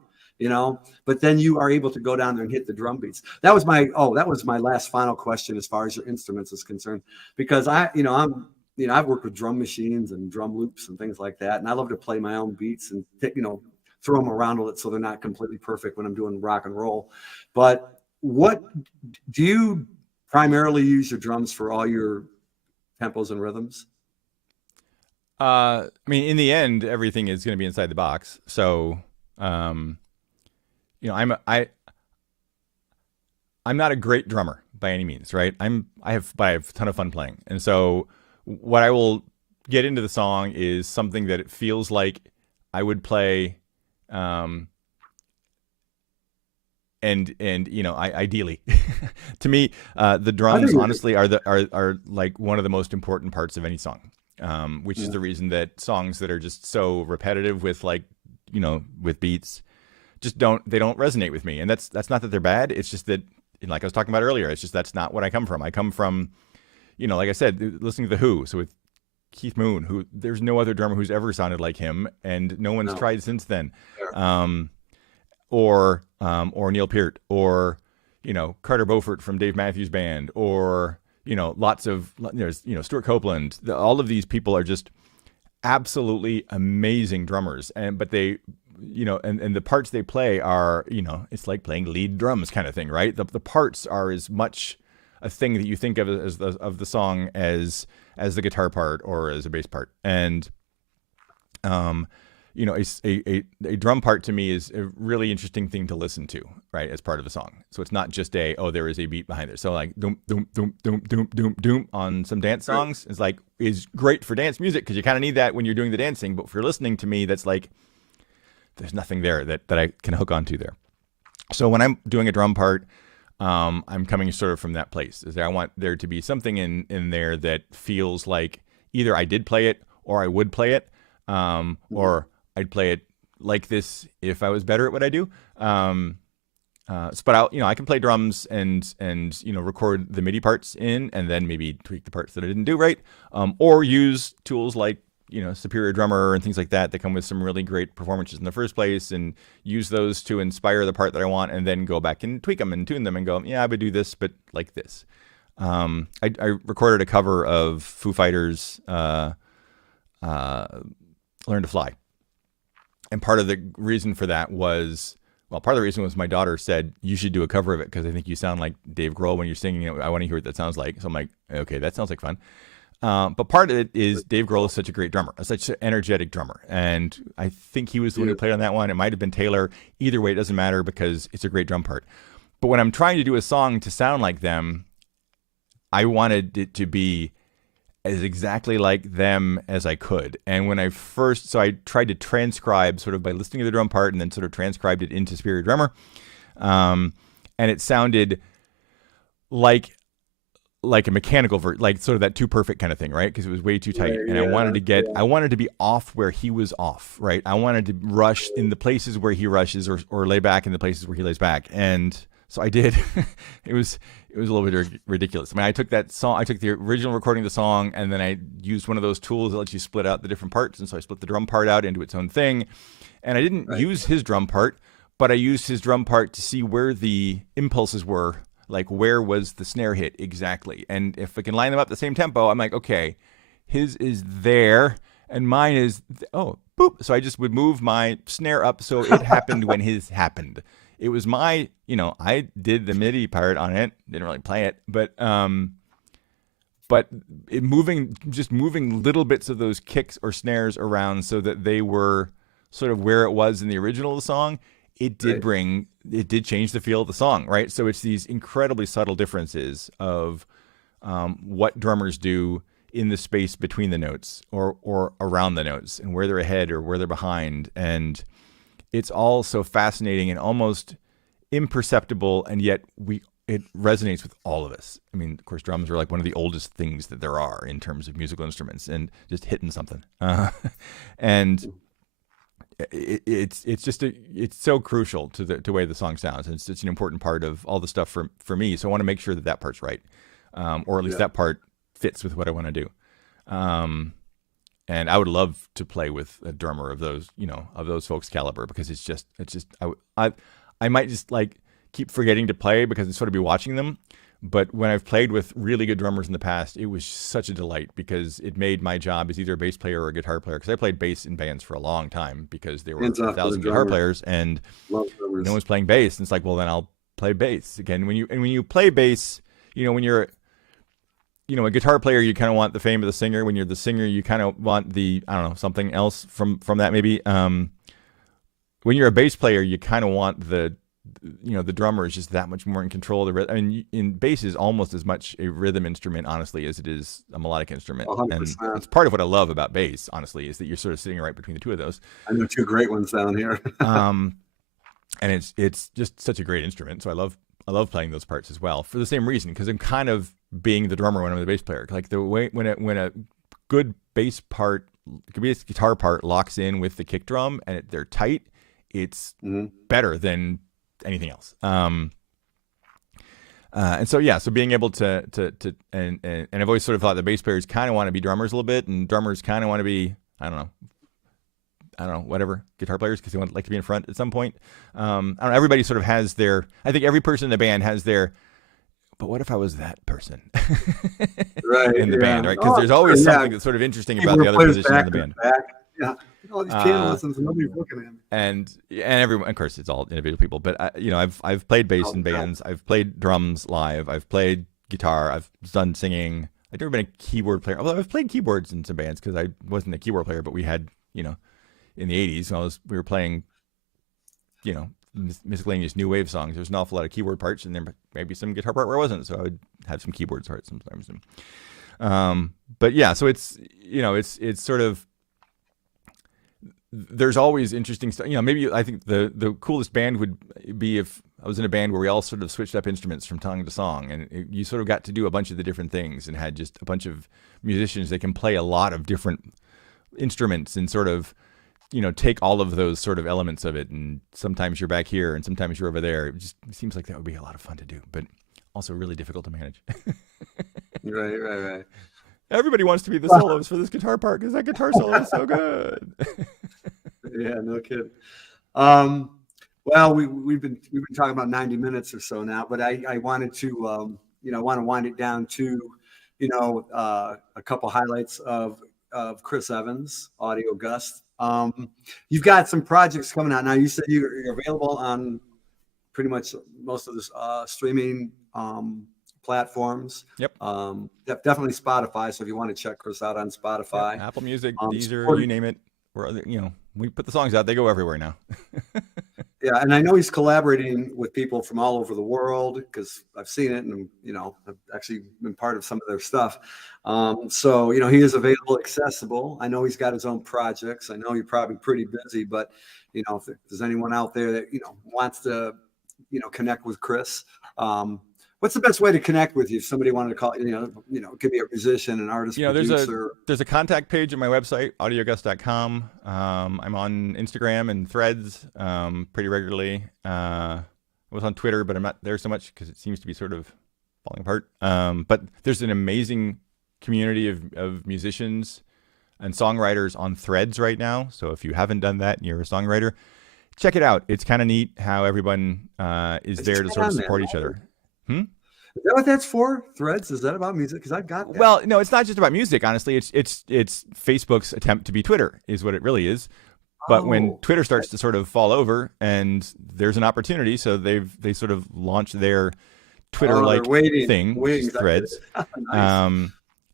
But then you are able to go down there and hit the drum beats. That was my last final question as far as your instruments is concerned. Because I've worked with drum machines and drum loops and things like that. And I love to play my own beats and, throw them around a little so they're not completely perfect when I'm doing rock and roll. But what do you primarily use your drums for all your tempos and rhythms? In the end, everything is going to be inside the box. So, I'm not a great drummer by any means, right? I have a ton of fun playing. And so what I will get into the song is something that it feels like I would play and you know, ideally, to me, the drums honestly are like one of the most important parts of any song, which is the reason that songs that are just so repetitive with, like, you know, with beats, just don't resonate with me. And that's not that they're bad. It's just that, like I was talking about earlier, it's just that's not what I come from. I come from, you know, like I said, listening to The Who. So with Keith Moon, who there's no other drummer who's ever sounded like him, and no one's tried since then. Or Neil Peart, or, you know, Carter Beaufort from Dave Matthews Band, or, you know, there's, you know, Stuart Copeland. All of these people are just absolutely amazing drummers, but they, you know, and the parts they play are, you know, it's like playing lead drums kind of thing, right? The parts are as much a thing that you think of as the song as the guitar part or as a bass part. And you know, a drum part to me is a really interesting thing to listen to, right, as part of a song. So it's not just there is a beat behind it. So like doom doom doom doom doom doom doom on some dance songs is great for dance music, because you kind of need that when you're doing the dancing. But if you're listening to me, that's like, there's nothing there that I can hook onto there. So when I'm doing a drum part, I'm coming sort of from that place. I want there to be something in there that feels like either I did play it or I would play it, or I'd play it like this if I was better at what I do. But I can play drums and you know, record the MIDI parts in, and then maybe tweak the parts that I didn't do right, or use tools like, you know, Superior Drummer and things like that come with some really great performances in the first place, and use those to inspire the part that I want, and then go back and tweak them and tune them and go, yeah, I would do this, but like this. I recorded a cover of Foo Fighters' Learn to Fly. And part of the reason for that was, my daughter said, you should do a cover of it because I think you sound like Dave Grohl when you're singing it. I want to hear what that sounds like. So I'm like, okay, that sounds like fun. But part of it is Dave Grohl is such a great drummer, such an energetic drummer. And I think he was the one who played on that one. It might have been Taylor. Either way, it doesn't matter because it's a great drum part. But when I'm trying to do a song to sound like them, I wanted it to be as exactly like them as I could. And when I tried to transcribe sort of by listening to the drum part and then sort of transcribed it into Superior Drummer. And it sounded like a mechanical like sort of that Too Perfect kind of thing, right? Because it was way too tight. And I wanted to be off where he was off, right? I wanted to rush in the places where he rushes, or lay back in the places where he lays back. And so I did. It was a little bit ridiculous. I mean, I took that song, I took the original recording of the song, and then I used one of those tools that lets you split out the different parts. And so I split the drum part out into its own thing. And I didn't use his drum part, but I used his drum part to see where the impulses were. Like, where was the snare hit exactly? And if I can line them up the same tempo, I'm like, okay, his is there and mine is, boop. So I just would move my snare up so it happened when his happened. It was my, you know, I did the MIDI part on it, didn't really play it, but moving little bits of those kicks or snares around so that they were sort of where it was in the original of the song, it did change the feel of the song, right? So it's these incredibly subtle differences of what drummers do in the space between the notes or around the notes, and where they're ahead or where they're behind. And it's all so fascinating and almost imperceptible, and yet it resonates with all of us. I mean, of course, drums are like one of the oldest things that there are in terms of musical instruments, and just hitting something. And it's so crucial to the way the song sounds. And it's an important part of all the stuff for me. So I want to make sure that part's right, or at least that part fits with what I want to do. And I would love to play with a drummer of those folks' caliber, because I might just like keep forgetting to play because I sort of be watching them. But when I've played with really good drummers in the past, it was such a delight, because it made my job as either a bass player or a guitar player. Because I played bass in bands for a long time, because there were 1,000 guitar players and no one's playing bass. And it's like, well, then I'll play bass again. When you play bass, when you're a guitar player, you kind of want the fame of the singer. When you're the singer, you kind of want something else from that maybe. When you're a bass player, you kind of want the drummer is just that much more in control of the rhythm. I mean, in bass is almost as much a rhythm instrument, honestly, as it is a melodic instrument. 100%. And it's part of what I love about bass, honestly, is that you're sort of sitting right between the two of those. I know two great ones down here. and it's just such a great instrument. So I love playing those parts as well for the same reason, because I'm kind of being the drummer when I'm the bass player. Like the way when a good bass part, bass guitar part locks in with the kick drum and they're tight, it's better than anything else. And so yeah, so being able to and I've always sort of thought the bass players kind of want to be drummers a little bit, and drummers kind of want to be I don't know, whatever, guitar players, because they want like to be in front at some point. I don't know, everybody sort of has their. I think every person in the band has their. But what if I was that person? Right in the band, right? Because there's always something that's sort of interesting about the other position in the band. Yeah, all these pianists and nobody's looking at me. And everyone, of course, it's all individual people. But I've played bass in bands. I've played drums live. I've played guitar. I've done singing. I've never been a keyboard player. Although I've played keyboards in some bands because I wasn't a keyboard player, but we had in the 80s we were playing miscellaneous new wave songs. There's an awful lot of keyboard parts, and there maybe some guitar part where I wasn't, so I would have some keyboard parts sometimes. But yeah, so it's it's sort of, there's always interesting stuff. Maybe I think the coolest band would be if I was in a band where we all sort of switched up instruments from song to song, and you sort of got to do a bunch of the different things and had just a bunch of musicians that can play a lot of different instruments and sort of take all of those sort of elements of it, and sometimes you're back here and sometimes you're over there. It seems like that would be a lot of fun to do, but also really difficult to manage. Right. Everybody wants to be the solos for this guitar part because that guitar solo is so good. Yeah, no kidding. Well, we've been talking about 90 minutes or so now, but I wanted to want to wind it down to a couple highlights of Chris Evans, AudioGust. You've got some projects coming out now. You said you're available on pretty much most of the streaming platforms. Yep. Definitely Spotify. So if you want to check Chris out on Spotify, yep. Apple Music, Deezer, you name it. We put the songs out; they go everywhere now. Yeah, and I know he's collaborating with people from all over the world because I've seen it, and I've actually been part of some of their stuff. So he is available, accessible. I know he's got his own projects. I know you're probably pretty busy, but if there's anyone out there that wants to connect with Chris, what's the best way to connect with you? If somebody wanted to call, give me a musician, an artist, producer. There's a contact page on my website, AudioGust.com. I'm on Instagram and Threads pretty regularly. I was on Twitter, but I'm not there so much because it seems to be sort of falling apart. But there's an amazing community of musicians and songwriters on Threads right now. So if you haven't done that and you're a songwriter, check it out. It's kind of neat how everyone is there to sort of support each other. Is that what that's for? Threads? Is that about music? Because I've got that. Well, no, it's not just about music. Honestly, it's Facebook's attempt to be Twitter is what it really is. But when Twitter starts to sort of fall over, and there's an opportunity, so they sort of launched their Twitter-like thing, Threads. Nice.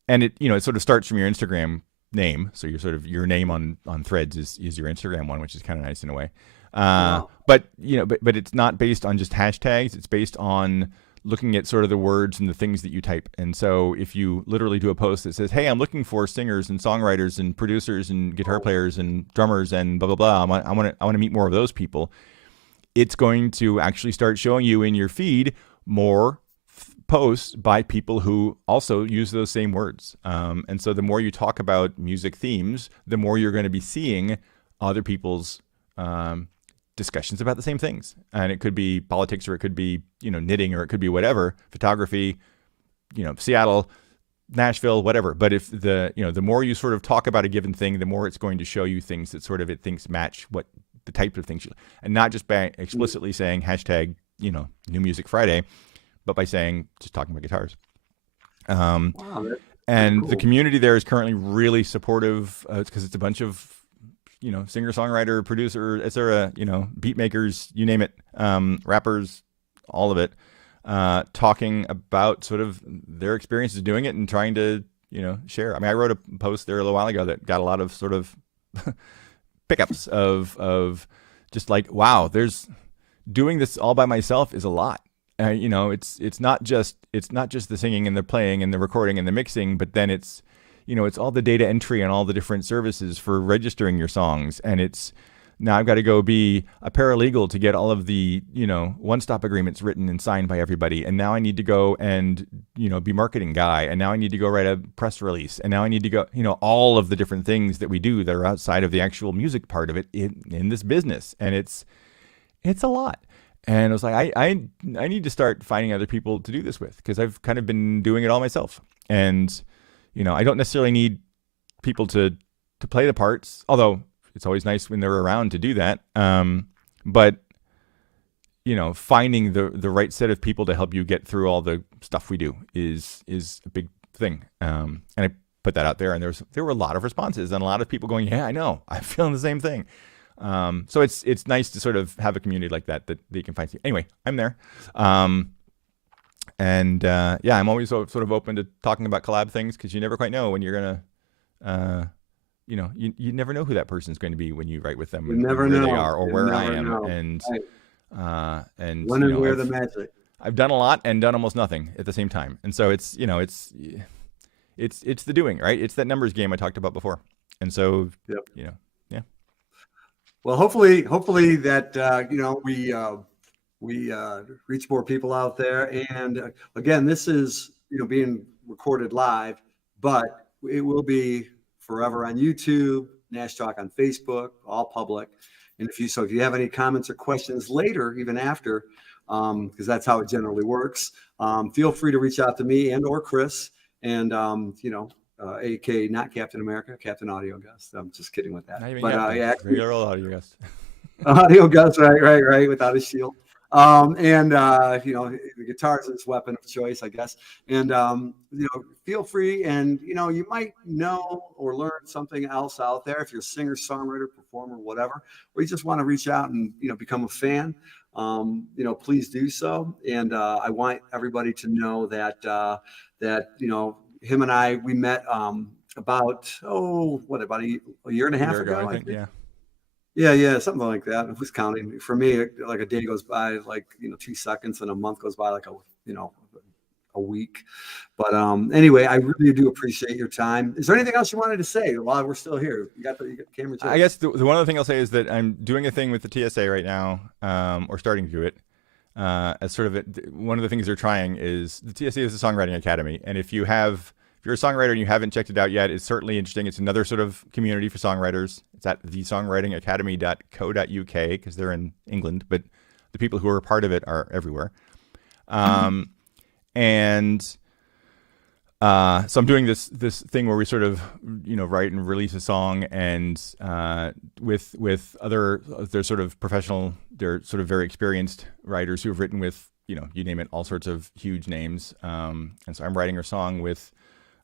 And it sort of starts from your Instagram name, so your name on Threads is your Instagram one, which is kind of nice in a way. But it's not based on just hashtags. It's based on looking at sort of the words and the things that you type. And so if you literally do a post that says, hey, I'm looking for singers and songwriters and producers and guitar players and drummers and blah, blah, blah, I want to meet more of those people, it's going to actually start showing you in your feed more posts by people who also use those same words. And so the more you talk about music themes, the more you're going to be seeing other people's discussions about the same things. And it could be politics, or it could be knitting, or it could be whatever, photography, Seattle, Nashville, whatever. But if the more you sort of talk about a given thing, the more it's going to show you things that sort of it thinks match what the type of things and not just by explicitly saying hashtag New Music Friday, but by saying just talking about guitars. Wow, and cool. The community there is currently really supportive because it's a bunch of singer, songwriter, producer, etc., beat makers, you name it, rappers, all of it, talking about sort of their experiences doing it and trying to, share. I mean, I wrote a post there a little while ago that got a lot of sort of pickups of just like, wow, doing this all by myself is a lot. It's not just the singing and the playing and the recording and the mixing, but then it's all the data entry and all the different services for registering your songs. And it's, Now I've got to go be a paralegal to get all of the, one-stop agreements written and signed by everybody. And now I need to go and, be marketing guy. And now I need to go write a press release. And now I need to go, all of the different things that we do that are outside of the actual music part of it in this business. And it's a lot. And I was like, I need to start finding other people to do this with, because I've kind of been doing it all myself. And, I don't necessarily need people to play the parts, although it's always nice when they're around to do that. But finding the right set of people to help you get through all the stuff we do is a big thing. And I put that out there, and there were a lot of responses and a lot of people going, yeah, I know, I'm feeling the same thing. So it's nice to sort of have a community like that you can find. Anyway, I'm there. And I'm always sort of open to talking about collab things, because you never quite know when you're gonna, you never know who that person's going to be when you write with them. You never where know. they are or You where I never am. know. And Right. And When and where the magic. I've done a lot and done almost nothing at the same time. And so it's the doing, right? It's that numbers game I talked about before. And so, Yep. Yeah. Well, hopefully that we reach more people out there. And again, this is being recorded live, but it will be forever on YouTube, Nash Talk on Facebook, all public. And if you have any comments or questions later, even after, because that's how it generally works, feel free to reach out to me and or Chris, and a.k.a. not Captain America, Captain AudioGust. I'm just kidding with that. But regular old AudioGust. AudioGust, right, without a shield. The guitar is his weapon of choice, I guess. And feel free, and you might know or learn something else out there if you're a singer, songwriter, performer, whatever, or you just want to reach out and become a fan. Please do so. And I want everybody to know that him and we met about a year and a half ago, I think. Yeah. Yeah, something like that. Who's counting? For me, like a day goes by like 2 seconds, and a month goes by like a week. But anyway, I really do appreciate your time. Is there anything else you wanted to say while we're still here? You got the camera. I guess the one other thing I'll say is that I'm doing a thing with the TSA right now, or starting to do it. As sort of one of the things they're trying is the TSA is a songwriting academy, and if you're a songwriter and you haven't checked it out yet, it's certainly interesting. It's another sort of community for songwriters. It's at thesongwritingacademy.co.uk, because they're in England, but the people who are a part of it are everywhere. So I'm doing this thing where we sort of write and release a song, and with other they're sort of professional, they're sort of very experienced writers who have written with you name it, all sorts of huge names. And so I'm writing a song with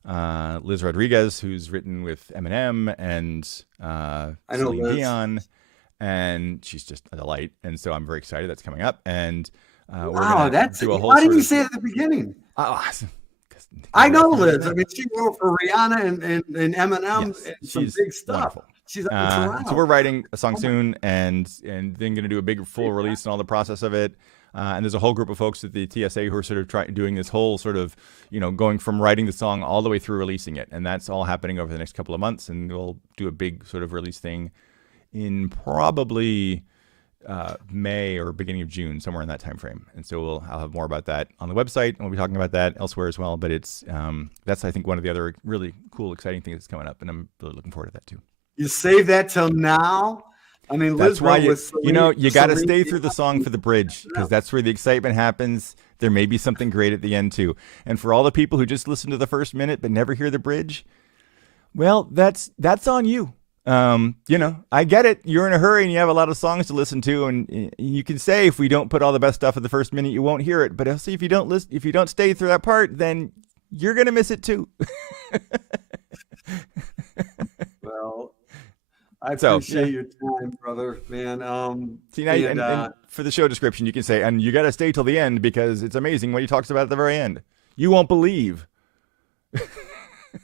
Liz Rodriguez, who's written with Eminem and Celine Dion, and she's just a delight. And so I'm very excited that's coming up. And why didn't you say it at the beginning? I know Liz. I mean, she wrote for Rihanna and Eminem, yes, and some big stuff. Wonderful. She's so we're writing a song soon, and then going to do a big full release and all the process of it. And there's a whole group of folks at the TSA who are sort of doing this whole sort of, going from writing the song all the way through releasing it. And that's all happening over the next couple of months. And we'll do a big sort of release thing in probably May or beginning of June, somewhere in that time frame. And so I'll have more about that on the website, and we'll be talking about that elsewhere as well. But it's that's, I think, one of the other really cool, exciting things that's coming up. And I'm really looking forward to that too. You save that till now? I mean, Liz, that's why you got to stay through the song for the bridge, because that's where the excitement happens. There may be something great at the end too. And for all the people who just listen to the first minute but never hear the bridge, well, that's on you. I get it. You're in a hurry and you have a lot of songs to listen to, and you can say if we don't put all the best stuff at the first minute, you won't hear it. But I'll see if you don't stay through that part, then you're gonna miss it too. Well, I appreciate your time, brother, man. See, now, and for the show description, you can say, and you got to stay till the end because it's amazing what he talks about at the very end. You won't believe.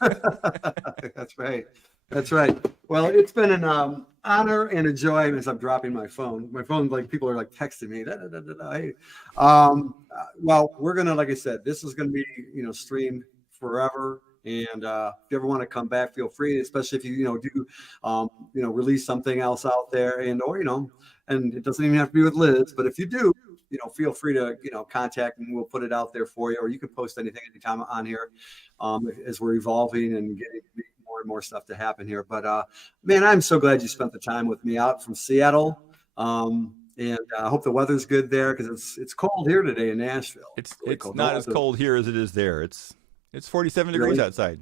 That's right. That's right. Well, it's been an honor and a joy as I'm dropping my phone. My phone, like, people are like texting me. Well, we're going to, like I said, this is going to be, streamed forever And if you ever want to come back, feel free, especially if you do release something else out there, or and it doesn't even have to be with Liz, but if you do, feel free to contact, and we'll put it out there for you, or you can post anything anytime on here, as we're evolving and getting more and more stuff to happen here. But man, I'm so glad you spent the time with me out from Seattle. And I hope the weather's good there, because it's cold here today in Nashville. It's really it's cold. not as cold here as it is there. It's 47 degrees Really? outside.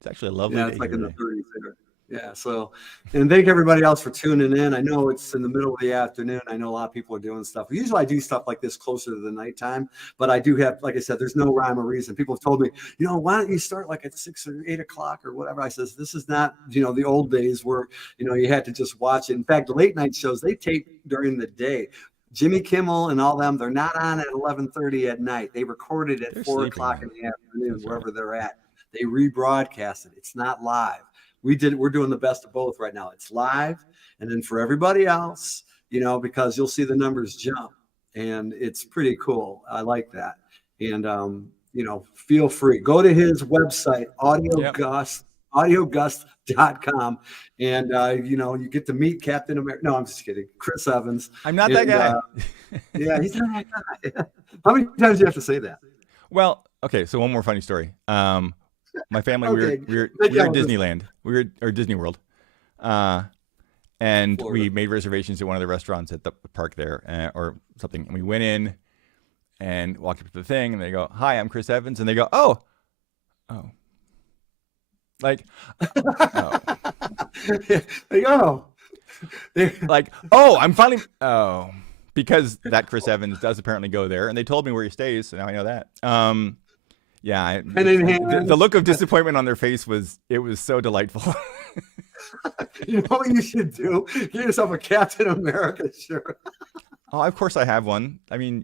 It's actually a lovely Yeah, day it's like here in the today. 30s there. Yeah. So, and thank everybody else for tuning in. I know it's in the middle of the afternoon. I know a lot of people are doing stuff. Usually I do stuff like this closer to the nighttime, but I do have, like I said, there's no rhyme or reason. People have told me, why don't you start like at 6 or 8 o'clock or whatever? I says, this is not, the old days where, you had to just watch it. In fact, the late night shows, they tape during the day. Jimmy Kimmel and all them, they're not on at 11:30 at night. They record it at They're 4 sleeping, o'clock man. in the afternoon, That's wherever right. they're at. They rebroadcast it. It's not live. We're doing the best of both right now. It's live, and then for everybody else, because you'll see the numbers jump, and it's pretty cool. I like that. And feel free. Go to his website, Yep. AudioGust.com, and you get to meet Captain America. No, I'm just kidding. Chris Evans. I'm not that guy. Yeah, he's not that guy. How many times do you have to say that? Well, okay. So one more funny story. My family, Okay. we were at Disneyland. Or Disney World, and Florida. we made reservations at one of the restaurants at the park there, or something. And we went in and walked up to the thing, and they go, "Hi, I'm Chris Evans," and they go, "Oh, like, oh, There you go. like, oh, I'm finally, oh." Because that Chris Evans does apparently go there, and they told me where he stays, so now I know that. Yeah, the look of disappointment on their face was so delightful. You know what you should do? Get yourself a Captain America shirt. Oh, of course I have one. I mean,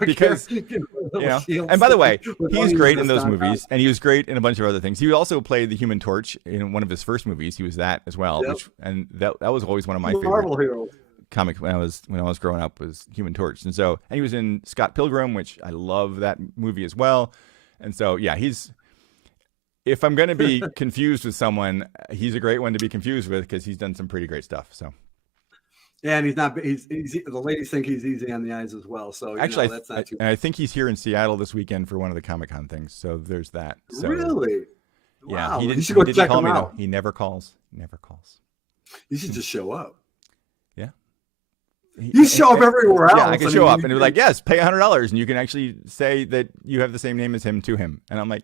because and by the way, he's great in those movies, and he was great in a bunch of other things. He also played the Human Torch in one of his first movies. He was that as well, Yep. and that was always one of my Marvel favorite heroes. comics when I was growing up, was Human Torch. And he was in Scott Pilgrim, which I love that movie as well. And so yeah, if I'm going to be confused with someone, he's a great one to be confused with, because he's done some pretty great stuff. So. Yeah, and he's the ladies think he's easy on the eyes as well. So Actually, that's not too. I think he's here in Seattle this weekend for one of the Comic-Con things. So there's that. So, Really? Yeah, Wow. he You didn't, should he go didn't check call him me out. though. He never calls. Never calls. You should just show up. Yeah. You show up everywhere else. Yeah, I can show up and you- be like, yes, pay $100, and you can actually say that you have the same name as him to him. And I'm like,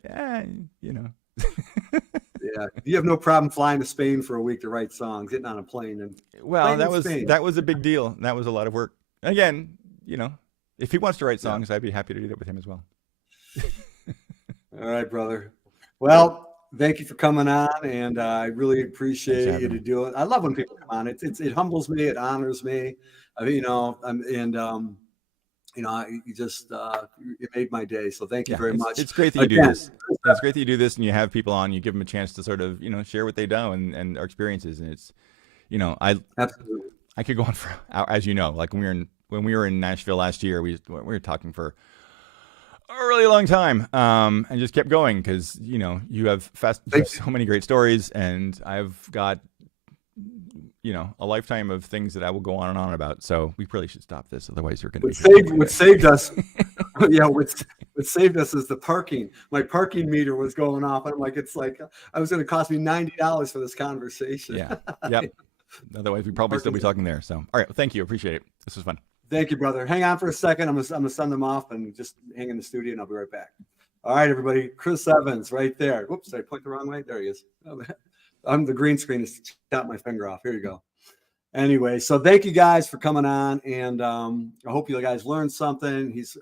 Yeah, you have no problem flying to Spain for a week to write songs, getting on a plane, and Well, playing in that Spain. was a big deal. That was a lot of work. Again, if he wants to write songs, I'd be happy to do that with him as well. All right, brother. Well, thank you for coming on, and I really Thanks for appreciate you having to me. do it. I love when people come on. It humbles me. It honors me. You just you made my day. So thank you very much. It's great that you do Again, this. It's great that you do this, and you have people on. You give them a chance to sort of share what they know and our experiences. And it's Absolutely. I could go on for, as you know, like when we were in Nashville last year, we were talking for a really long time, and just kept going because you have so many great stories, and I've got a lifetime of things that I will go on and on about. So we probably should stop this, otherwise we're going to be What saved us, yeah, what saved us is the parking. My parking meter was going off, and I'm like, it's like I was going to cost me $90 for this conversation. Yeah. Yep. Otherwise, we'd probably still be talking there. So, all right. Well, thank you. Appreciate it. This was fun. Thank you, brother. Hang on for a second. I'm gonna send them off and just hang in the studio, and I'll be right back. All right, everybody. Chris Evans, right there. Whoops, did I point the wrong way? There he is. I'm the green screen is got my finger off. Here you go. Anyway, so thank you guys for coming on, and I hope you guys learned something. He's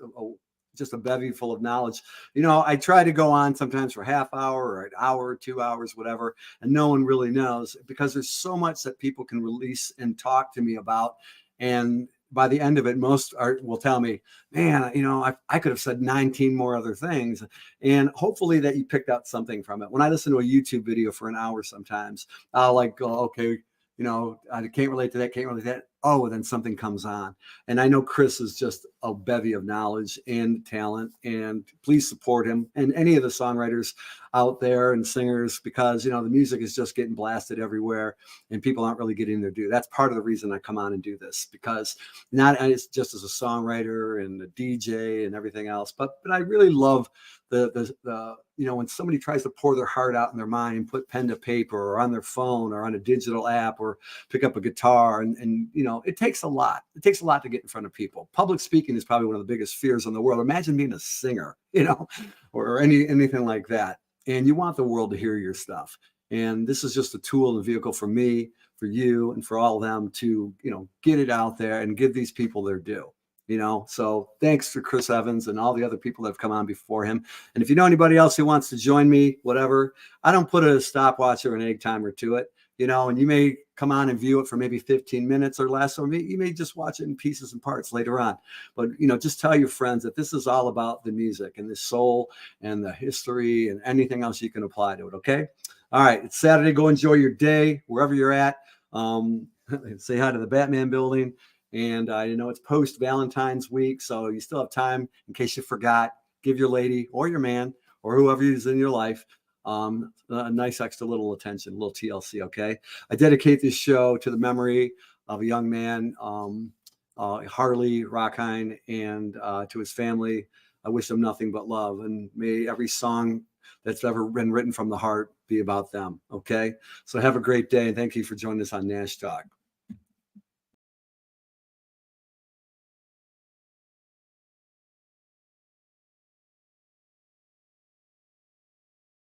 just a bevy full of knowledge. I try to go on sometimes for half hour or an hour, 2 hours, whatever, and no one really knows, because there's so much that people can release and talk to me about. And by the end of it, most will tell me, man, I could have said 19 more other things. And hopefully that you picked out something from it. When I listen to a YouTube video for an hour, sometimes I'll go, okay, I can't relate to that, can't relate to that. oh, then something comes on. And I know Chris is just a bevy of knowledge and talent, and please support him and any of the songwriters out there and singers, because, the music is just getting blasted everywhere and people aren't really getting their due. That's part of the reason I come on and do this, because not it's just as a songwriter and a DJ and everything else, but I really love the when somebody tries to pour their heart out in their mind and put pen to paper or on their phone or on a digital app or pick up a guitar, and it takes a lot. It takes a lot to get in front of people. Public speaking is probably one of the biggest fears in the world. Imagine being a singer, or anything like that. And you want the world to hear your stuff. And this is just a tool and vehicle for me, for you, and for all of them to, get it out there and give these people their due. So thanks to Chris Evans and all the other people that have come on before him. And if you know anybody else who wants to join me, whatever, I don't put a stopwatch or an egg timer to it, and you may come on and view it for maybe 15 minutes or less, or you may just watch it in pieces and parts later on. But, just tell your friends that this is all about the music and the soul and the history and anything else you can apply to it. Okay. All right. It's Saturday. Go enjoy your day wherever you're at. Say hi to the Batman building. And it's post Valentine's week, so you still have time in case you forgot. Give your lady or your man or whoever is in your life a nice extra little attention, a little TLC. Okay. I dedicate this show to the memory of a young man, Harley Rockine, and to his family. I wish them nothing but love, and may every song that's ever been written from the heart be about them. Okay. So have a great day, and thank you for joining us on Nash Talk.